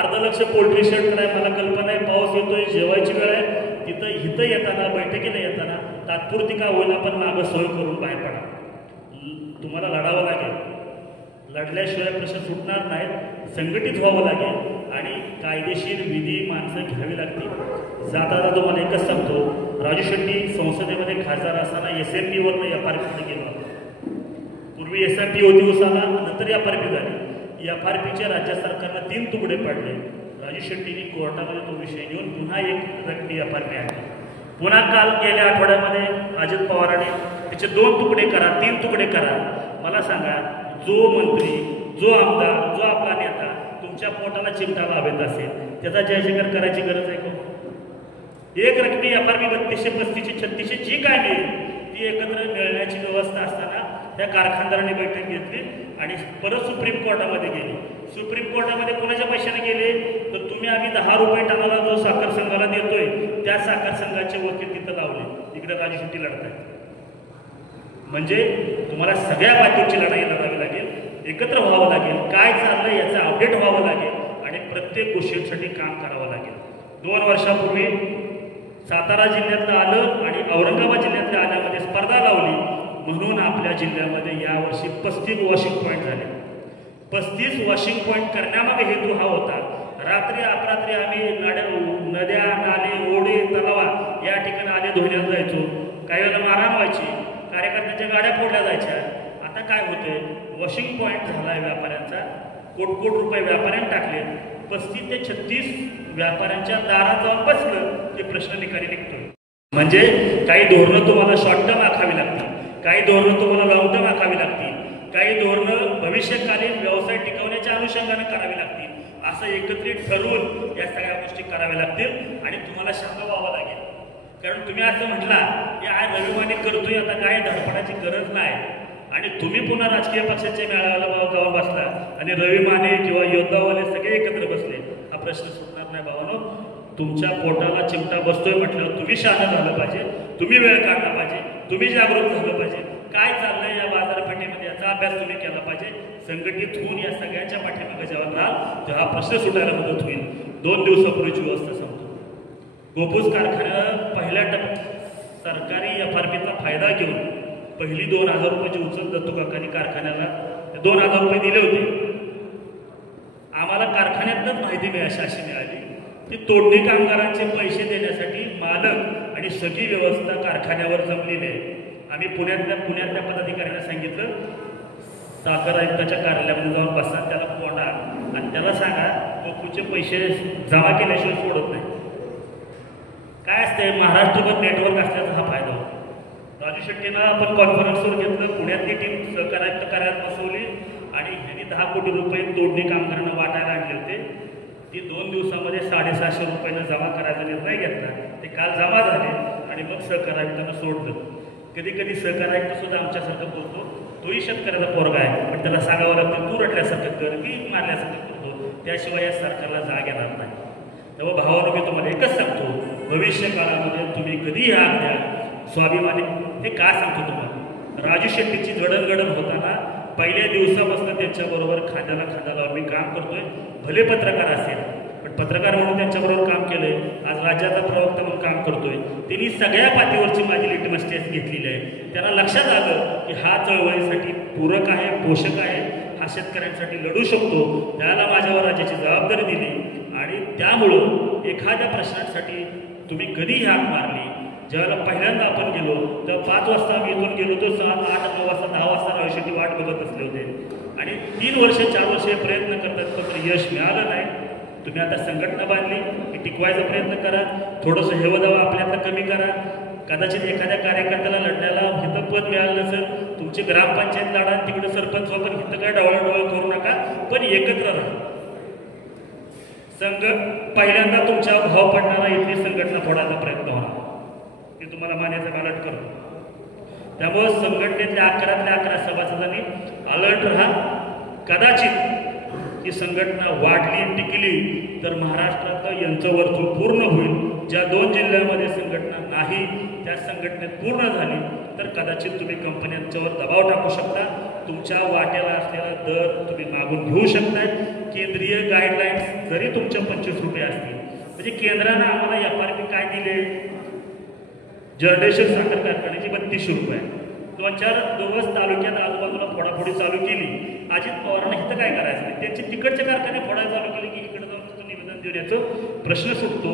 अर्ध लक्ष पोल्ट्री शेड करायला मला कल्पना आहे. पाऊस येतोय, जेवायची वेळ आहे. इथं येताना बैठकीला येताना तात्पुरती का होईना पण मागं सोय करून बाहेर पडा. तुम्हाला लढावं लागेल. लढल्याशिवाय प्रश्न सुटणार नाहीत. संघटित व्हावं लागेल आणि कायदेशीर विधी माणसं घ्यावी लागतील. जाता तुम्हाला एकच सांगतो, राजू शेट्टी संसदेमध्ये खासदार असताना SMPवरनं FRP गेला. पूर्वी SRP होती उसाला, नंतर FRP झाली. FRPच्या राज्य सरकारनं 3 तुकडे पाडले. राजू शेट्टींनी कोर्टामध्ये तो विषय घेऊन पुन्हा एक रकमी FRP आणली. पुन्हा काल गेल्या आठवड्यामध्ये अजित पवारांनी त्याचे 2 तुकडे करा, 3 तुकडे करा. मला सांगा, जो मंत्री, जो आमदार, जो आपला नेता तुमच्या पोटाला चिमटा लावत असेल त्याचा जयजयकार करायची गरज आहे का? एक रकमी FRP 3200, 3500, 3600 जी काय मिळेल ती एकत्र मिळण्याची व्यवस्था असताना त्या कारखानदारांनी बैठक घेतली आणि परत सुप्रीम कोर्टामध्ये गेली. सुप्रीम कोर्टामध्ये कोणाच्या पैशाने गेले तर तुम्ही आम्ही 10 रुपये टनाला जो साखर संघाला देतोय त्या साखर संघाचे वकील तिथं लावले. इकडे राजू शेट्टी लढताय. म्हणजे तुम्हाला सगळ्या बाजूची लढाई लढावी लागेल, एकत्र व्हावं लागेल, काय चाललंय याचं अपडेट व्हावं लागेल आणि प्रत्येक गोष्टींसाठी काम करावं लागेल. 2 वर्षापूर्वी सातारा जिल्ह्यातलं आलं आणि औरंगाबाद जिल्ह्यातल्या आल्यामध्ये स्पर्धा लावली म्हणून आपल्या जिल्ह्यामध्ये यावर्षी 35 वॉशिंग पॉईंट झाले. 35 वॉशिंग पॉईंट करण्यामागे हेतू हा होता. रात्री अपरात्री आम्ही नद्या, नाले, ओढे, तलावा या ठिकाणी आले धुण्यात जायचो. काही वेळेला मारहाण व्हायची, कार्यकर्त्यांच्या गाड्या फोडल्या जायच्या. आता काय होतंय, वॉशिंग पॉईंट झालाय व्यापाऱ्यांचा. कोट रुपये व्यापाऱ्यांनी टाकले. 35 ते 36 व्यापाऱ्यांच्या दारात जाऊन बसलं की प्रश्न निकाली निघतोय. म्हणजे काही धोरणं तुम्हाला शॉर्ट टर्म आखावी लागतील, काही धोरणं तुम्हाला लॉंग टर्म आखावी लागतील, काही धोरणं भविष्यकालीन व्यवसाय टिकवण्याच्या अनुषंगाने करावी लागतील. असं एकत्रित ठरवून या सगळ्या गोष्टी कराव्या लागतील आणि तुम्हाला शांत व्हावं लागेल. कारण तुम्ही असं म्हटला या रविवारी करतोय, आता काय धडपडाची गरज नाही आणि तुम्ही पुन्हा राजकीय पक्षाच्या मेळाव्याला जाऊन बसला आणि रवी माने किंवा योद्धावाले सगळे एकत्र बसले, हा प्रश्न सुटणार नाही. भावानो, तुमच्या पोटाला चिमटा बसतोय म्हटल्यावर तुम्ही शहाणं झालं पाहिजे, तुम्ही वेळ काढला पाहिजे, तुम्ही जागरूक झालं पाहिजे. काय चाललंय या बाजारपेठेमध्ये याचा अभ्यास तुम्ही केला पाहिजे. संघटित होऊन या सगळ्यांच्या पाठीमागे जेव्हा राहाल तेव्हा प्रश्न सुटायला मदत होईल. 2 दिवसापूर्वीची व्यवस्था सांगतो. गोपूस कारखान्यानं पहिल्या सरकारी FRPचा फायदा घेऊन पहिली 2000 रुपयाची उचल दत्तू काकांनी कारखान्याला 2000 रुपये दिले होते. आम्हाला कारखान्यातच माहिती अशी मिळाली की तोडणी कामगारांचे पैसे देण्यासाठी मालक आणि सगळी व्यवस्था कारखान्यावर जमलेली आहे. आम्ही पुण्यातल्या पदाधिकाऱ्यांना सांगितलं, साखर आयुक्ताच्या कार्यालयामध्ये जाऊन बसा, त्याला कोंडा आणि त्याला सांगा गोपूचे पैसे जमा केल्याशिवाय सोडत नाही. काय असते, महाराष्ट्रभर नेटवर्क असल्याचा हा फायदा होतो. राजू शेट्टींना आपण कॉन्फरन्सवर घेतलं, पुण्यातली टीम सहकार आयुक्त कार्यालयात बसवली आणि ह्यांनी 10 कोटी रुपये तोडणी कामगारांना वाटायला आणले होते. ती 2 दिवसामध्ये 750 रुपयानं जमा करायचा निर्णय घेतला. ते काल जमा झाले आणि मग सहकार आयुक्तांना सोडलं. कधी कधी सहकार आयुक्त सुद्धा आमच्यासारखं बोलतो, तोही शेतकऱ्याचा पोरगा आहे, पण त्याला सांगावं लागतं तू रटल्यासारखं कर की मारल्यासारखं करतो, त्याशिवाय या सरकारला जाग येणार नाही. तेव्हा भावानं मी तुम्हाला एकच सांगतो, भविष्य काळामध्ये तुम्ही कधीही हात द्या स्वाभिमानी. हे का सांगतो तुम्हाला, राजू शेट्टीची जडणघडण होताना पहिल्या दिवसापासून त्यांच्याबरोबर खांद्याला खांदा लावून मी काम करतोय. भले पत्रकार असेल पण पत्रकार म्हणून त्यांच्याबरोबर काम केलंय. आज राज्याचा प्रवक्ता म्हणून काम करतोय. त्यांनी सगळ्या पातळीवरची माझी लिटमस टेस्ट घेतलेली आहे. त्यांना लक्षात आलं की हा चळवळीसाठी पूरक आहे, पोषक आहे, हा शेतकऱ्यांसाठी लढू शकतो. त्याला माझ्यावर राज्याची जबाबदारी दिली आणि त्यामुळं एखाद्या प्रश्नासाठी तुम्ही कधीही हाक मारली. ज्यावेळेला पहिल्यांदा आपण गेलो तर 5 वाजता आम्ही इथून गेलो तर 7, 8, 9 वाजता 10 वाजता राहायसाठी वाट बघत असले होते आणि 3 वर्ष 4 वर्ष प्रयत्न करतात तर यश मिळालं नाही. तुम्ही आता संघटना बांधली की टिकवायचा प्रयत्न करा. थोडंसं हेवदावा आपल्यातलं कमी करा. कदाचित एखाद्या कार्यकर्त्याला लढण्याला हितं पद मिळालं नसेल, तुमची ग्रामपंचायत लढा, तिकडे सरपंच व्हा, पण हितं काय डवळाडवळ करू नका, पण एकत्र राहा. पहिल्यांदा तुमच्या भाव पडणारा इथली संघटना फोडायचा प्रयत्न होणार, ते तुम्हाला मान्याचा अलर्ट करतो. त्यामुळे संघटनेतल्या 11 सभासदांनी अलर्ट राहा. कदाचित ही संघटना वाढली टिकली तर महाराष्ट्रात यांचं वर्तुळ पूर्ण होईल. ज्या 2 जिल्ह्यामध्ये संघटना नाही त्या संघटनेत पूर्ण झाली तर कदाचित तुम्ही कंपन्यांच्यावर दबाव टाकू शकता. तुमच्या वाट्याला असलेला दर तुम्ही मागून घेऊ शकताय. केंद्रीय गाईडलाईन्स जरी तुमच्या 25 रुपये असतील, म्हणजे केंद्रानं आम्हाला FRP काय दिले, जर्डेश्वर साखर कारखान्याची 3200 रुपये. 2-4 दिवस तालुक्यात आजूबाजूला फोडाफोडी चालू केली. अजित पवारांना इथं काय करायचं, त्यांचे तिकडचे कारखाने फोडायला चालू केले की इकडे जाऊन तिथं निवेदन देण्याचं प्रश्न सुटतो.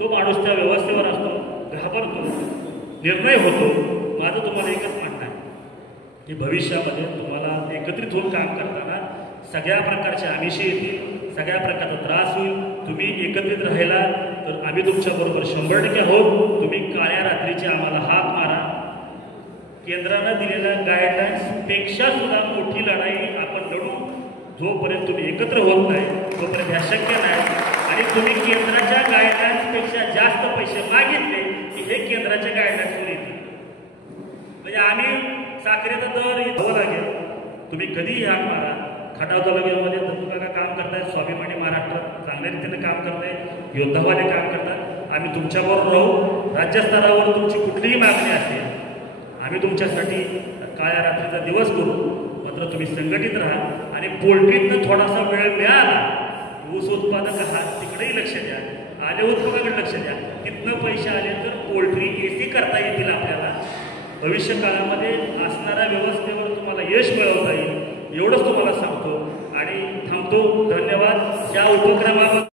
तो माणूस त्या व्यवस्थेवर असतो, घाबरतो, निर्णय होतो. माझं तुम्हाला एकच म्हणणं आहे की भविष्यामध्ये तुम्हाला एकत्रित होऊन काम करताना सगळ्या प्रकारचे आमिषे येतील, सगळ्या प्रकारचा त्रास होईल. तुम्ही एकत्रित राहिला तर आम्ही तुमच्याबरोबर 100% आहोत. तुम्ही काळ्या रात्रीची आम्हाला हाक मारा. केंद्रानं दिलेल्या गाईडलाईन्सपेक्षा सुद्धा मोठी लढाई आपण लढू. जोपर्यंत तुम्ही एकत्र होत नाही तोपर्यंत ह्या शक्य नाही. आणि तुम्ही केंद्राच्या गाईडलाईन्सपेक्षा जास्त पैसे मागितले की हे केंद्राच्या गाईडलाईन्सवर येतील. म्हणजे आम्ही साखरेचा दर घ्यावं लागेल. तुम्ही कधीही हाक मारा. खटाव तालुक्यामध्ये दत्तूकाका काम करतायत, स्वाभिमानी महाराष्ट्रात चांगल्या रीतीने काम करताय, योद्धावाले काम करतात. आम्ही तुमच्याबरोबर राहू. राज्यस्तरावर तुमची कुठलीही मागणी असेल आम्ही तुमच्यासाठी काळ्या रात्रीचा दिवस करू. मात्र तुम्ही संघटित राहा. आणि पोल्ट्रीतनं थोडासा वेळ मिळाला, ऊस उत्पादक आहात तिकडेही लक्ष द्या, आले उत्पादकाकडे लक्ष द्या. तिथनं पैसे आले तर पोल्ट्री AC करता येतील आपल्याला. भविष्य काळामध्ये असणाऱ्या व्यवस्थेवर तुम्हाला यश मिळवता येईल एवढंच तुम्हाला सांगतो आणि थांबतो. धन्यवाद. या उपक्रमावर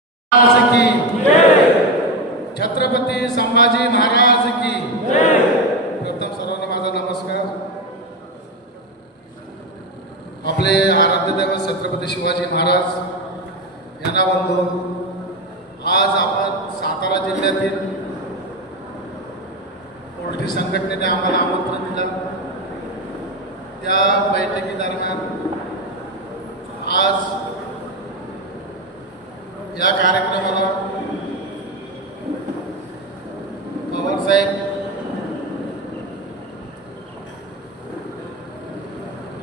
छत्रपती संभाजी महाराज की. प्रथम सर्वांना माझा नमस्कार. आपले आराध्य दैवत छत्रपती शिवाजी महाराज यांना वंदून आज आपण सातारा जिल्ह्यातील पोल्ट्री संघटनेने आम्हाला आमंत्रण दिलं. त्या बैठकीदरम्यान आज या कार्यक्रमाला पवार साहेब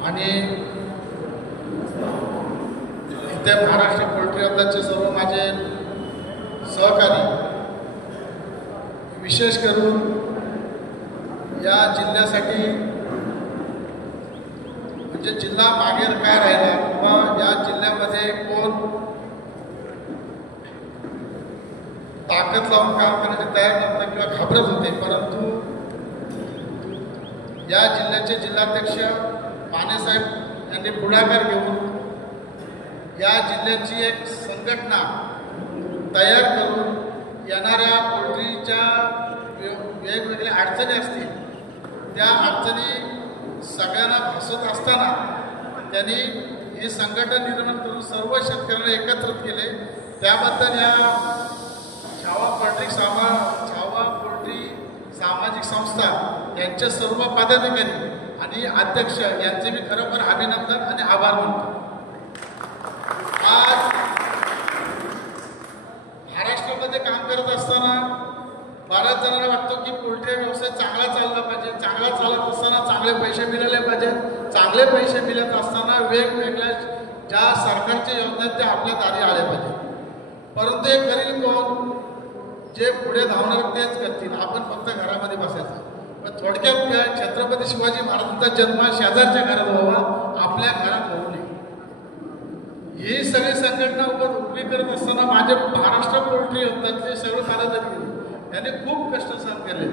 आणि इथे महाराष्ट्र पोल्ट्री अध्यक्ष सर्व माझे सहकारी, विशेष करून या जिल्ह्यासाठी म्हणजे जिल्हा मागेर काय राहिला किंवा या जिल्ह्यामध्ये कोण ताकद लावून काम करण्यासाठी तयार नव्हतं किंवा घाबरत होते, परंतु या जिल्ह्याचे जिल्हाध्यक्ष पानेसाहेब यांनी पुढाकार घेऊन या जिल्ह्याची एक संघटना तयार करून येणाऱ्या पोल्ट्रीच्या वेगवेगळ्या अडचणी असतील त्या अडचणी सगळ्यांना भासत असताना त्यांनी हे संघटन निर्माण करून सर्व शेतकऱ्यांना एकत्रित केले. त्याबद्दल या छावा पोल्ट्री सामाजिक संस्था यांच्या सर्व पदाधिकारी आणि अध्यक्ष यांचे मी खरोखर अभिनंदन आणि आभार मानतो. आज महाराष्ट्रामध्ये काम करत असताना बऱ्याच जणांना वाटतं की पोल्ट्री व्यवसाय चांगला चालला पाहिजे. चांगला चालत असताना चांगले पैसे मिळाले पाहिजेत. चांगले पैसे मिळत असताना वेगवेगळ्या ज्या सरकारच्या योजना आहेत त्या आपल्या दारी आल्या पाहिजेत. परंतु हे करील कोण? जे पुढे धावणार तेच करतील. आपण फक्त घरामध्ये बसायचं. पण थोडक्यात छत्रपती शिवाजी महाराजांचा जन्म शेजारच्या घरात व्हावा आपल्या घरात होऊ नये. ही सगळी संघटना उभी करत असताना माझे महाराष्ट्र पोल्ट्री योद्धाचे सगळे पदाधिकारी यांनी खूप कष्ट सहन केले.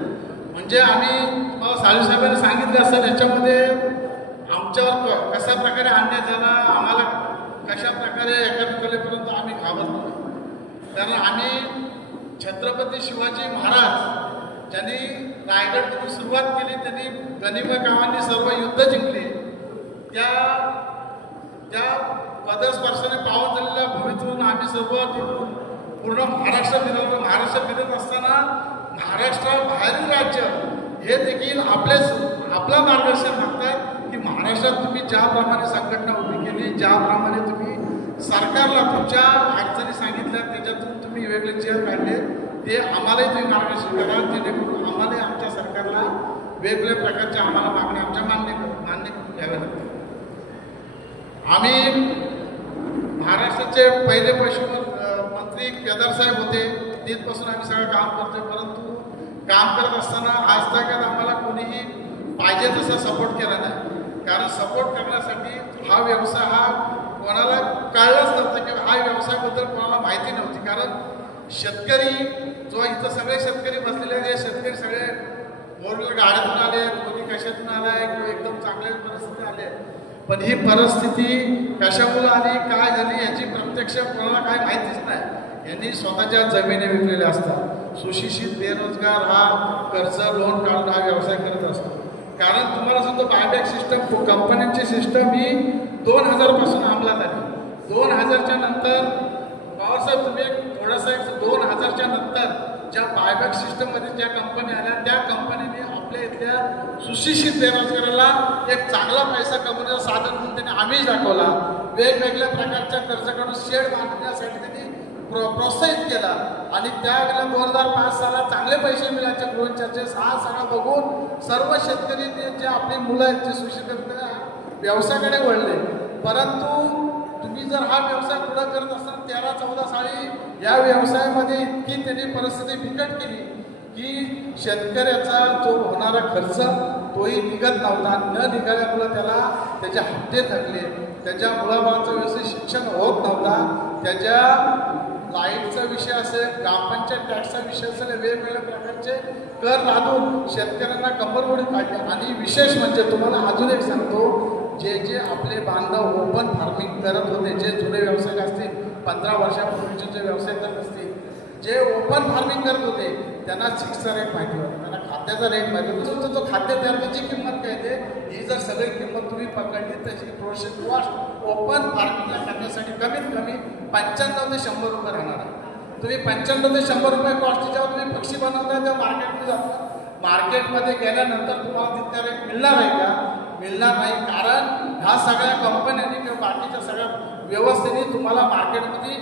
म्हणजे आम्ही तुम्हाला साहेबांनी सांगितलं असेल, याच्यामध्ये आमच्यावर कशा प्रकारे अन्याय झाला, आम्हाला कशा प्रकारे एका कलेपर्यंत आम्ही घाबरलो नाही. कारण आम्ही छत्रपती शिवाजी महाराज ज्यांनी रायगडमध्ये सुरुवात केली, त्यांनी गनिमी गावांनी सर्व युद्ध जिंकली, त्या पदस्पर्शाने पावन झालेल्या भूमीतून आम्ही सर्व पूर्ण महाराष्ट्र फिरवलं. महाराष्ट्र फिरत असताना महाराष्ट्राबाहेरील राज्य हे देखील आपलं मार्गदर्शन मागतात की महाराष्ट्रात तुम्ही ज्याप्रमाणे संघटना उभी केली, ज्याप्रमाणे तुम्ही सरकारला तुमच्या अडचणी सांगितल्या, त्याच्यातून तुम्ही वेगळे चेअर काढले, ते आम्हालाही तुम्ही मार्गदर्शन करा, जेणेकरून आम्हालाही आमच्या सरकारला वेगवेगळ्या प्रकारच्या आम्हाला मागण्या आमच्या मान्य करून घ्याव्या लागतात. आम्ही महाराष्ट्राचे पहिले पशुमंत्री केदार साहेब होते, तिथपासून आम्ही सगळं काम करतोय. परंतु काम करत असताना आज तक आम्हाला कोणीही पाहिजे तसा सपोर्ट केला नाही. कारण सपोर्ट करण्यासाठी हा व्यवसाय हा कोणाला कळलंच नव्हतं किंवा हा व्यवसायाबद्दल कोणाला माहिती नव्हती. कारण शेतकरी जो इथं सगळे शेतकरी बसलेले आहेत, हे शेतकरी सगळे फोर गाड्यातून आले, कोणी कशातून आलाय किंवा एकदम चांगल्या परिस्थिती आले. पण ही परिस्थिती कशामुळे आली, काय झाली याची प्रत्यक्ष कोणाला काय माहितीच नाही. यांनी स्वतःच्या जमिनी विकलेल्या असतात. सुशिक्षित बेरोजगार हा कर्ज लोन काढून हा व्यवसाय करत असतो. कारण तुम्हाला सांगतो, बायबॅक सिस्टम कंपन्यांची सिस्टम ही 2000 पासून अंमलात आली. 2000च्या नंतर पवारसाहेब तुम्ही थोडासा 2000च्या नंतर ज्या बायबॅक सिस्टममध्ये ज्या कंपन्या आल्या, त्या कंपनीने आपल्या इथल्या सुशिक्षित बेरोजगाराला एक चांगला पैसा कमवण्याचं साधन म्हणून त्यांनी आम्ही दाखवला. वेगवेगळ्या प्रकारच्या कर्ज काढून शेड बांधण्यासाठी त्यांनी प्रोत्साहित केला. आणि त्यावेळेला 2005 सालात चांगले पैसे मिळायचे गृहचर्चेस. हा सगळा बघून सर्व शेतकरी जे आपली मुलं आहेत ते सुशिक्षित व्यवसायाकडे वळले. परंतु तुम्ही जर हा व्यवसाय पुढे करत असताना 13-14 साली या व्यवसायामध्ये इतकी त्यांनी परिस्थिती बिकट केली की शेतकऱ्याचा जो होणारा खर्च तोही निघत नव्हता. न निघाल्यामुळं त्याला त्याचे हप्ते थकले, त्याच्या मुलाबाळाचं व्यवस्थित शिक्षण होत नव्हता, त्याच्या लाईटचा विषय असेल, ग्रामपंचायत टॅक्सचा विषय असेल, वेगवेगळ्या प्रकारचे कर लादून शेतकऱ्यांना कंबरवडी काढली. आणि विशेष म्हणजे तुम्हाला अजून एक सांगतो, जे आपले बांधव ओपन फार्मिंग करत होते, जे जुने व्यवसाय असतील, 15 वर्षापूर्वीचे जे व्यवसाय करत असतील, जे ओपन फार्मिंग करत होते त्यांना चिक्सचा रेट माहिती होता, त्यांना खाद्याचा रेट माहिती होता. तो खाद्य तयार त्याची किंमत काय आहे, ही जर सगळी किंमत तुम्ही पकडली त्याची प्रोसेस कॉस्ट ओपन फार्मिंगला करण्यासाठी कमीत कमी 95 ते 100 रुपये राहणार आहे. तुम्ही 95 ते 100 रुपये कॉस्ट जेव्हा तुम्ही पक्षी बनवताय तेव्हा मार्केटमध्ये जाता. मार्केटमध्ये गेल्यानंतर तुम्हाला तिथला रेट मिळणार आहे का? मिळणार नाही. कारण ह्या सगळ्या कंपन्यांनी किंवा बाकीच्या सगळ्या व्यवस्थेने तुम्हाला मार्केटमध्ये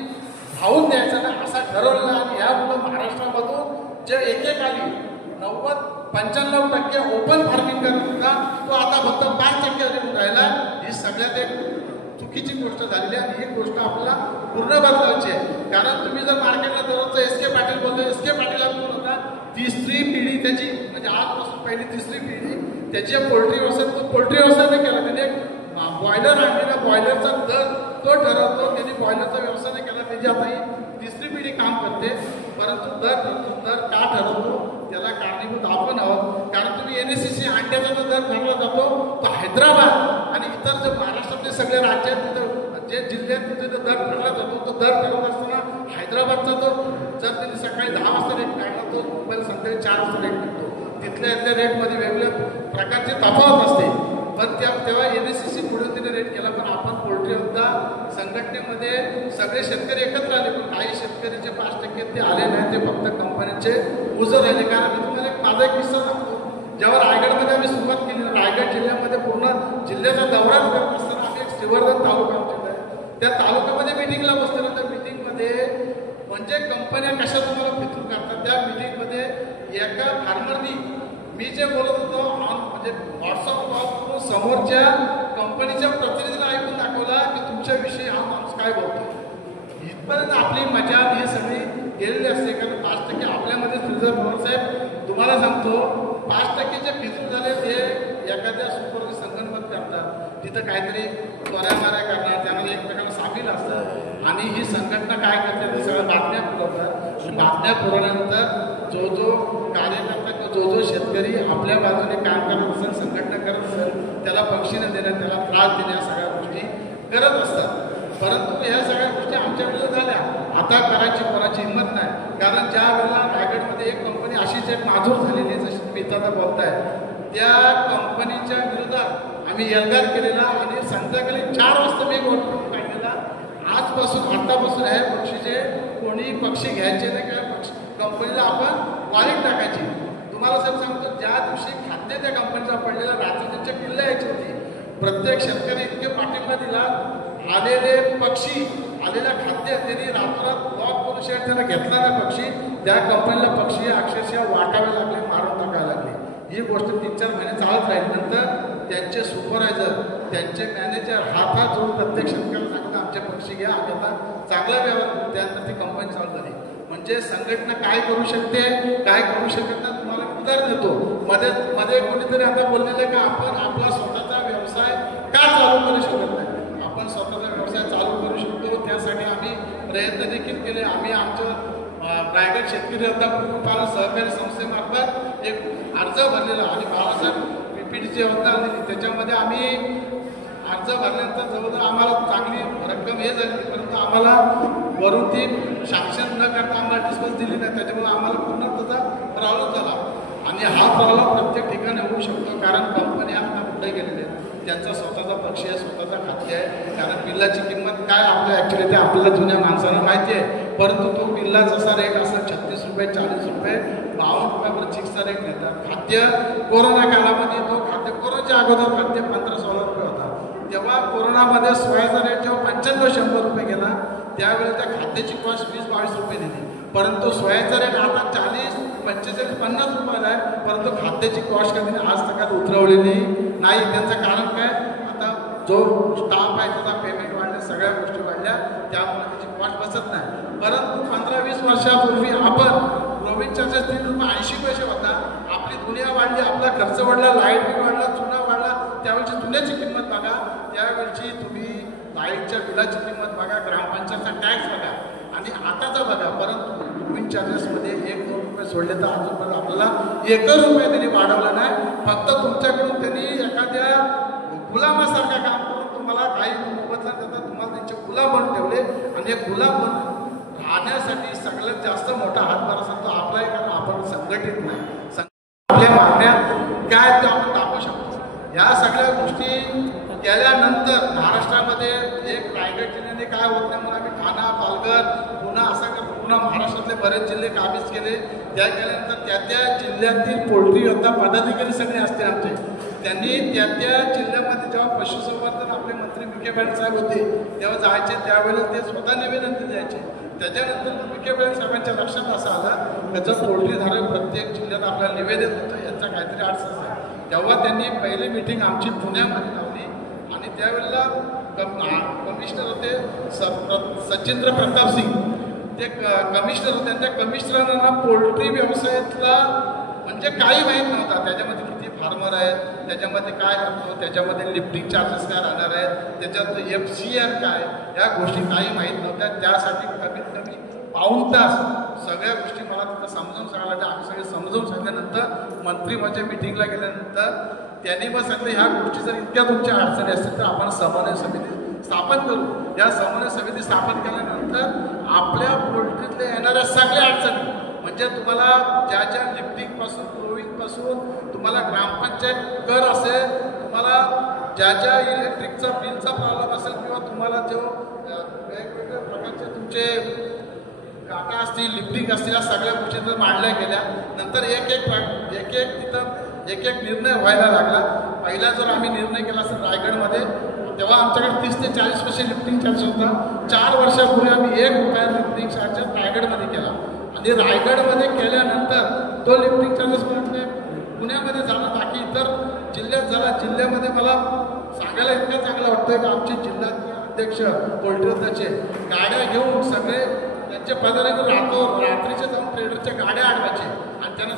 भावून द्यायचं नाही असा ठरवलेला. आणि ह्यामुळं महाराष्ट्रामधून जे एकेकाली 90-95% ओपन फार्मिंग करत होता, तो आता फक्त 5% राहिला. ही सगळ्यात एक चुकीची गोष्ट झालेली आहे. आणि ही गोष्ट आपल्याला पूर्ण बदलायची आहे. कारण तुम्ही जर मार्केटला दररोज SK पाटील बोलतो, SK पाटील कोण होता? तिसरी पिढी त्याची, म्हणजे आजपासून पहिली तिसरी पिढी त्याची पोल्ट्री व्यवसाय, तो पोल्ट्री व्यवसाय नाही केला त्याने. बॉयलर आणलेला बॉयलरचा दर तो ठरवतो, त्यांनी बॉयलरचा व्यवसाय नाही केला. त्याची आता ही तिसरी पिढी काम करते. परंतु दर का ठरवतो त्याला कारणीभूत आपण आहोत. कारण तुम्ही NSCC अंड्याचा जो दर ठरवला जातो तो हैदराबाद आणि इतर जे महाराष्ट्रातले सगळे राज्य आहेत तिथं जे जिल्ह्यात तिथे जो दर ठरवला जातो, तो दर ठरवत असताना हैदराबादचा जो जर त्यांनी सकाळी 10 वाजता रेट काढला, तो मुंबईला संध्याकाळी 4 वाजता रेट निघतो. तिथल्या इथल्या रेटमध्ये वेगवेगळ्या प्रकारची तफावत असते. पण तेव्हा NSCC पुढे तिने रेट केला. पण आपण पोल्ट्री योद्धा संघटनेमध्ये सगळे शेतकरी एकत्र आले, पण काही शेतकरीचे 5% ते आले नाही, ते फक्त कंपन्यांचे उजर राहिले. कारण मी तुम्हाला माझा एक किस्सा सांगतो. जेव्हा रायगडमध्ये आम्ही सुरुवात केली, रायगड जिल्ह्यामध्ये पूर्ण जिल्ह्याचा दौरा करत असताना आम्ही एक श्रीवर्धन तालुका आमच्या त्या तालुक्यामध्ये मिटिंगला बसलेलो. त्या मिटिंगमध्ये म्हणजे कंपन्या कशा तुम्हाला फितूर करतात, त्या मिटिंगमध्ये एका फार्मरनी मी जे बोलत होतो म्हणजे व्हॉट्सअप कॉल करून समोरच्या कंपनीच्या प्रतिनिधीला ऐकून दाखवला की तुमच्याविषयी हा माणूस काय बोलतो. इथपर्यंत आपली मजा ही सगळी गेलेली असते. कारण 5% आपल्यामध्ये फिजर पवार साहेब तुम्हाला सांगतो, 5% जे फिजूर झाले ते एखाद्या सुपरवाईज संगणमत करतात. तिथं काहीतरी चोऱ्यामाऱ्या करणार, त्यामध्ये एकमेकांना सामील असतात आणि ही संघटना काय करते ते सगळ्या बातम्या पुरवतात. बातम्या पुरवल्यानंतर जो कार्यकर्ता जो शेतकरी आपल्या बाजूने काम करत असेल, संघटना करत असेल, त्याला बक्षीस देणं, त्याला त्रास देण्या सगळ्या गोष्टी करत असतात. परंतु ह्या सगळ्या गोष्टी आमच्याकडे झाल्या, आता करायची कोणाची हिंमत नाही. कारण ज्या वेळेला रायगडमध्ये एक कंपनी अशीच एक माजूर झालेली आहे, जशी तुम्ही इथं बोलताय, त्या कंपनीच्या विरोधात आम्ही एल्गार केलेला आणि संध्याकाळी 4 वाजता मी वोट काढलेला. आजपासून आतापासून ह्या पक्षीचे कोणी पक्षी घ्यायचे नाही किंवा कंपनीला आपण वारीट टाकायची. तुम्हाला सर सांगतो, ज्या दिवशी खाद्य त्या कंपनीचा पडलेला रात्री त्यांच्या किल्ला यायची होती, प्रत्येक शेतकरी इतके पाठिंबा दिला, आलेले पक्षी आलेल्या खाद्य त्यांनी रात्रात ब्लॉक करून शेअर त्यांना घेतला ना पक्षी, त्या कंपनीला पक्षी अक्षरशः वाटावे लागले, मारून टाकायला लागले. ही गोष्ट 3-4 महिने चालत राहील. नंतर त्यांचे सुपरवायझर, त्यांचे मॅनेजर हातात जोडून प्रत्येक शेतकऱ्याला सांगितलं आमचे पक्षी घ्या, आम्ही आता चांगला व्यवहार करू. त्यानंतर ती कंपनी चालू झाली. म्हणजे संघटना काय करू शकते, काय करू शकत नाही, तुम्हाला उदाहरण देतो. मध्ये कोणीतरी आता बोललेलं आहे का आपण आपला स्वतःचा व्यवसाय का चालू करू शकत नाही. आपण स्वतःचा व्यवसाय चालू करू शकतो. त्यासाठी आम्ही प्रयत्न देखील केले. आम्ही आमचं रायगड शेतकरी पालन सहकारी संस्थेमार्फत एक अर्ज भरलेला आणि बाळासाहेब PPTची योजना आलेली, त्याच्यामध्ये आम्ही अर्ज भरल्यानंतर जवळजवळ आम्हाला चांगली रक्कम हे झाली, परंतु आम्हाला वरून ती शांक्शन न करता आम्हाला डिस्पॉज दिली नाही. त्याच्यामुळे आम्हाला पूर्ण त्याचा प्रॉब्लेम झाला आणि हा प्रॉब्लेम प्रत्येक ठिकाणी होऊ शकतो. कारण कंपन्या आता पुढे गेलेल्या आहेत, त्यांचा स्वतःचा पक्षी आहे, स्वतःचा खाद्य आहे. कारण पिल्लाची किंमत काय आपल्या ॲक्च्युली ते आपल्याला जुन्या माणसांना माहिती आहे, परंतु तो पिल्ला जसा रेट असा 36 रुपये, 40 रुपये, 52 रुपयापर्यंत चिक्सचा रेट घेतात. खाद्य कोरोना कालामध्ये तो खाद्य, कोरोनाच्या अगोदर खाद्य 15-16 रुपये होता. तेव्हा कोरोनामध्ये सोयाचा रेट जेव्हा 95-100 रुपये गेला, त्यावेळेला त्या खाद्याची कॉस्ट 20-22 रुपये दिली. परंतु सोयाचा रेट आता 40-45-50 रुपयाला आहे, परंतु खाद्याची कॉस्ट कधी आज तक उतरवलेली नाही. त्यांचं कारण काय, आता जो स्टाफ आहे त्याचा पेमेंट वाढल्या, सगळ्या गोष्टी वाढल्या, त्यामुळे त्याची कॉस्ट बसत नाही. परंतु 15-20 वर्षापूर्वी आपण प्रोव्हिंस चार्जेस 3 रुपये 80 पैसे होता. आपली दुनिया वाढली, आपला खर्च वाढला, लाईट बिल वाढला, चुना वाढला. त्यावेळची चुन्याची किंमत बघा, त्यावेळची तुम्ही लाईटच्या बिलाची किंमत बघा, ग्रामपंचायतचा टॅक्स बघा आणि आताचा बघा. परंतु प्रोव्हिंस चार्जेसमध्ये 1-2 रुपये सोडले तर अजूनपर्यंत आपल्याला 1 रुपये त्यांनी वाढवला नाही. फक्त तुमच्याकडून त्यांनी एखाद्या गुलामासारखं काम करून तुम्हाला काही मोबदला देतात, तुम्हाला त्यांचे गुलाम बनून ठेवले आणि एक गुलाम बनून राहण्यासाठी सगळ्यात जास्त मोठा हातभार असेल तो आपला आहे. कारण आपण संघटित नाही, आपल्या मागण्या काय ते आपण दाखवू शकतो. या सगळ्या गोष्टी केल्यानंतर महाराष्ट्रामध्ये एक रायगड जिल्ह्याने काय होत नाही म्हणून आम्ही ठाणा, पालघर, पुणा असा करतो. पुन्हा महाराष्ट्रातले बरेच जिल्हे काबीज केले. त्या केल्यानंतर त्या जिल्ह्यातील पोल्ट्री योद्धा पदाधिकारी सगळे असते आमचे, त्यांनी त्या जिल्ह्यामध्ये जेव्हा पशुसंवर्धन आपले मंत्री विखे पाटील साहेब होते तेव्हा जायचे, त्यावेळेला ते स्वतः निवेदन दिले जायचे. त्याच्यानंतर विखे पाटील साहेबांच्या लक्षात असं आलं त्याचं पोल्ट्रीधारक प्रत्येक जिल्ह्यात आपल्याला निवेदन होतं, यांचा काहीतरी अडचण आहे. तेव्हा त्यांनी पहिली मीटिंग आमची पुण्यामध्ये लावली आणि त्यावेळेला कमिशनर होते सचिंद्र प्रताप सिंग, ते कमिशनर होते. त्या कमिशनरांना पोल्ट्री व्यवसायातला म्हणजे काही माहीत नव्हता. त्याच्यामध्ये किती फार्मर आहेत, त्याच्यामध्ये काय होतो, त्याच्यामध्ये लिफ्टिंग चार्जेस काय राहणार आहेत, त्याच्यात FCR काय, या गोष्टी काही माहीत नव्हत्या. त्यासाठी कमीत कमी पाऊण तास सगळ्या गोष्टी मला तिथं समजावून सांगायला. आम्ही सगळे समजावून सांगितल्यानंतर मंत्री माझ्या मिटिंगला गेल्यानंतर त्यांनी मग सांगितलं ह्या गोष्टी जर इतक्या तुमच्या अडचणी असतील तर आपण समन्वय समिती स्थापन करू. या समन्वय समिती स्थापन केल्यानंतर आपल्या पोल्ट्रीतल्या येणाऱ्या सगळ्या अडचणी म्हणजे तुम्हाला ज्या लिफ्टिंगपासून प्रोव्हिंगपासून तुम्हाला ग्रामपंचायत कर असेल, तुम्हाला ज्या इलेक्ट्रिकचा बिलचा प्रॉब्लेम असेल किंवा तुम्हाला जो वेगवेगळ्या प्रकारचे तुमचे काका असतील, लिफ्टिंग असतील, या सगळ्या गोष्टी तर मांडल्या गेल्या. नंतर एक एक निर्णय व्हायला लागला. पहिला जर आम्ही निर्णय केला असेल रायगडमध्ये तेव्हा आमच्याकडे 30 ते 40 पैसे लिफ्टिंग चार्ज होता. 4 वर्षापूर्वी आम्ही 1 रुपया लिफ्टिंग चार्ज रायगडमध्ये केला आणि रायगडमध्ये केल्यानंतर तो लिफ्टिंग चार्जेस म्हणजे पुण्यामध्ये झाला, बाकी इतर जिल्ह्यात झाला. जिल्ह्यामध्ये मला सांगायला इतकं चांगलं वाटतं की आमचे जिल्ह्याचे अध्यक्ष पोल्ट्रीचे गाड्या घेऊन सगळे त्यांचे पदाधिकारी रात्रीचे जाऊन ट्रेडरच्या गाड्या अडवायचे आणि त्यांना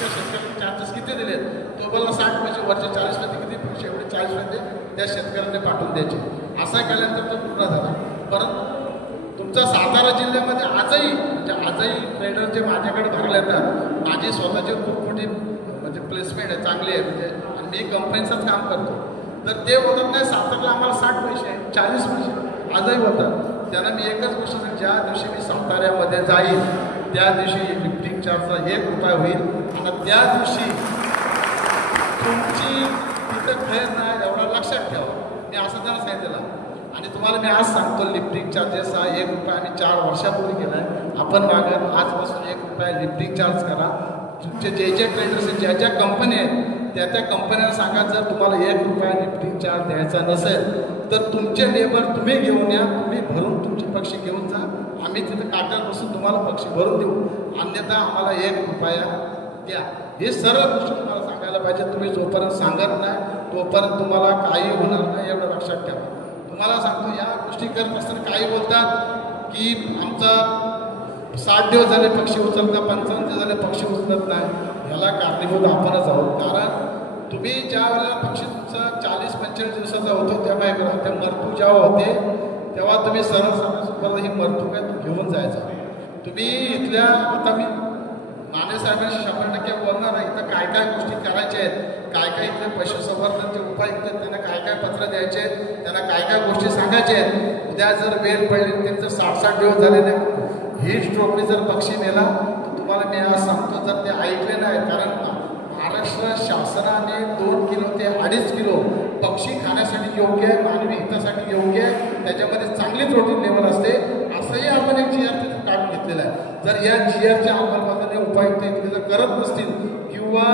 शेतकऱ्यांचे चार्जेस किती दिले, तो बोलला 60 पैसे, वरचे 40 पैसे, किती पैसे, एवढे 40 पैसे त्या शेतकऱ्याने पाठवून द्यायचे. असा केल्यानंतर तो पूर्ण झाला. परंतु तुमचा सातारा जिल्ह्यामध्ये आजही ट्रेडर जे माझ्याकडे भरायला येतात, माझी स्वतःची खूप मोठी म्हणजे प्लेसमेंट आहे, चांगली आहे, म्हणजे मी कंपनीचंच काम करतो. तर ते बोलत नाही सातारला आम्हाला 60 पैसे आहे, 40 पैसे आजही होतात. त्यांना मी एकच गोष्ट सांगेन, ज्या दिवशी मी साताऱ्यामध्ये जाईल त्या दिवशी लिफ्टिंग चार्जचा 1 रुपया होईल आणि त्या दिवशी तुमची तिथं खेळ नाही एवढा लक्षात ठेवा. मी असं त्यांना सांगितलं. आणि तुम्हाला मी आज सांगतो, लिफ्टिंग चार्जेस हा 1 रुपया आम्ही 4 वर्षापूर्वी केला आहे. आपण मागं आजपासून 1 रुपया लिफ्टिंग चार्ज करा. तुमचे जे ट्रेडर्स आहेत, ज्या कंपन्या आहेत त्या कंपन्यांना सांगा, जर तुम्हाला 1 रुपया लिफ्टिंग चार्ज द्यायचा नसेल तर तुमचे लेबर तुम्ही घेऊन या, तुम्ही भरून तुमचे पक्षी घेऊन जा, आम्ही तिथं काट्यावर बसून तुम्हाला पक्षी भरून देऊ, अन्यथा आम्हाला 1 रुपया द्या. हे सरळ गोष्ट तुम्हाला सांगायला पाहिजे. तुम्ही जोपर्यंत सांगत नाही तोपर्यंत तुम्हाला काही होणार नाही, एवढं लक्षात ठेवा. तुम्हाला सांगतो, या गोष्टी करत असताना काही बोलतात की आमचा 60 दिवस झाले पक्षी उचलता, 55 दिवस झाले पक्षी उचलत नाही. ह्याला कारणीभूत आपणच आहोत. कारण तुम्ही ज्या वेळेला पक्षी तुमचा 40-45 दिवसाचा होतो तेव्हा त्या मरतू जेव्हा होते तेव्हा तुम्ही सरळ सांगा ही मरतू काय तू घेऊन जायचा. तुम्ही इथल्या, आता मी माने साहेबांशी 100% बोलणार आहे, इथं काय काय गोष्टी करायच्या आहेत, काय काय इथले पशुसंवर्धनचे उपाय आहेत, त्यांना काय काय पत्र द्यायचे आहेत, त्यांना काय काय गोष्टी सांगायच्या आहेत. उद्या जर वेळ पडली, त्यांचं 60-60 दिवस झालेले ही स्ट्रोकने जर पक्षी नेला तर तुम्हाला मी आज सांगतो, जर ते ऐकले नाही, कारण महाराष्ट्र शासनाने 2 किलो ते 2.5 किलो पक्षी खाण्यासाठी योग्य आहे, मानवी हितासाठी योग्य आहे, त्याच्यामध्ये चांगली प्रोटीन लेवल असते, असंही आपण एक GR तिथं काढून घेतलेलं आहे. जर या GRच्या अंमलबजावणी उपायुक्त इतके जर करत नसतील किंवा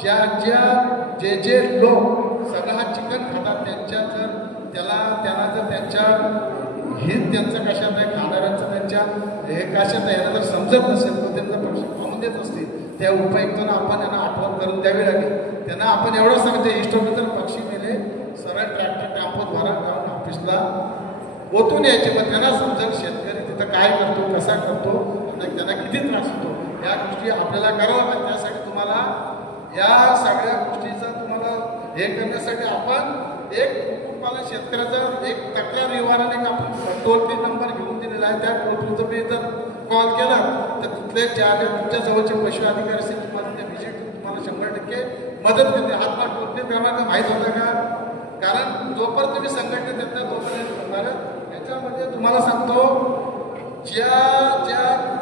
जे लोक सगळं हा चिकन खातात त्यांच्या जर त्यांना जर त्यांच्या हित त्यांचं कशात आहे, खाणाऱ्यांचं त्यांच्या हे कशात आहे याला जर समजत नसेल तर त्यांचा पक्ष पाहून देत असतील, त्या उपायुक्तांना आपण त्यांना आठवण करून द्यावी लागेल. त्यांना आपण एवढं सांगते, इष्टोपे जर पक्षी मेले सरळ ट्रॅक्टर टेम्पोद्वारा जाऊन ऑफिसला ओतून यायचे. पण त्यांना समजेल शेतकरी तिथं काय करतो, कसा करतो आणि त्यांना किती त्रास होतो. या गोष्टी आपल्याला करावं लागतात. त्यासाठी तुम्हाला या सगळ्या गोष्टीचा तुम्हाला हे करण्यासाठी आपण एक कुटुंबाला शेतकऱ्याचा एक तक्रार निवारण एक आपण टोल फ्री नंबर घेऊन दिलेला आहे. त्या टोल फ्री तुम्ही जर कॉल केला तर तिथले ज्या तुमच्या जवळचे पशु अधिकारी असतील तुम्हाला ते व्हिजिट तुम्हाला 100% मदत करते. हातमा टोल फ्री क्रमांक माहीत होता का? कारण जोपर्यंत तुम्ही संघटनेत येत नाही तोपर्यंत होणार. याच्यामध्ये तुम्हाला सांगतो, ज्या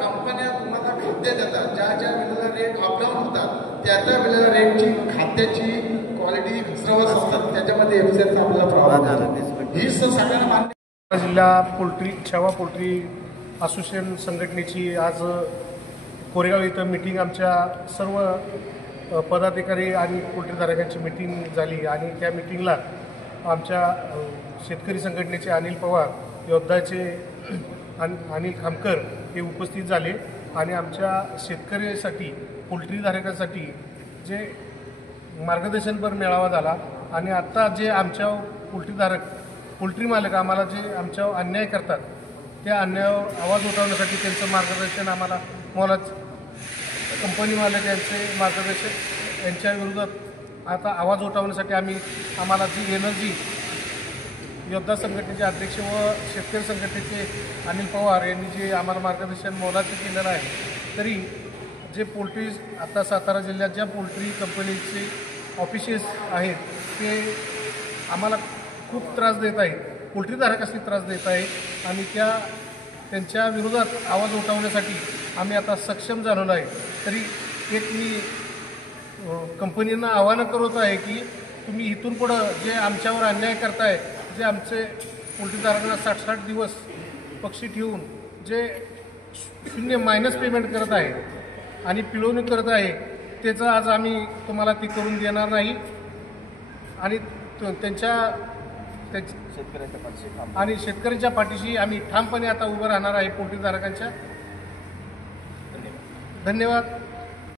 कंपन्या तुम्हाला खाद्य देतात, ज्या वेळेला रेट अपडाऊन होतात त्या वेळेला रेटची खाद्याची क्वालिटी घसरवत असतात, त्याच्यामध्ये एफसीएलचा आपल्याला प्रॉब्लेम झाला. ही सगळ्यांना मान्य. जिल्हा पोल्ट्री छावा पोल्ट्री असोसिएशन संघटनेची आज कोरेगाव इथं मीटिंग, आमच्या सर्व पदाधिकारी आणि पोल्ट्रीधारकांची मीटिंग झाली आणि त्या मीटिंगला आमच्या शेतकरी संघटनेचे अनिल पवार, योद्धाचे अनिल खामकर हे उपस्थित झाले आणि आमच्या शेतकऱ्यासाठी पोल्ट्रीधारकांसाठी जे मार्गदर्शनपर मेळावा झाला. आणि आत्ता जे आमच्या पोल्ट्री मालक आम्हाला जे आमच्यावर अन्याय करतात त्या अन्यायावर आवाज उठवण्यासाठी त्यांचं मार्गदर्शन आम्हाला मोलाच कंपनी मालक यांचे मार्गदर्शन यांच्या विरोधात आता आवाज उठवण्यासाठी आम्हाला जी एनर्जी योद्धा संघटनेचे अध्यक्ष व शेतकरी संघटनेचे अनिल पवार यांनी जे आम्हाला मार्गदर्शन मोलाचं केलेलं आहे, तरी जे पोल्ट्री आता सातारा जिल्ह्यात ज्या पोल्ट्री कंपनीचे ऑफिसेस आहेत ते आम्हाला खूप त्रास देत आहेत, पोल्ट्रीधारकांनी त्रास देत आहेत आणि त्यांच्या विरोधात आवाज उठवण्यासाठी आम्ही आता सक्षम झालेलो आहे. तरी एक मी कंपनींना आवाहन करत आहे की तुम्ही इथून पुढं जे आमच्यावर अन्याय करताय, जे आमचे पोल्ट्रीधारकांना 60-60 दिवस पक्षी ठेवून जे शून्य मायनस पेमेंट करत आहे आणि पिळवणूक करत आहे, त्याचं आज आम्ही तुम्हाला ती करून देणार नाही आणि शेतकऱ्यांच्या पाठीशी आम्ही ठामपणे आता उभं राहणार आहे पोल्ट्रीधारकांच्या. धन्यवाद.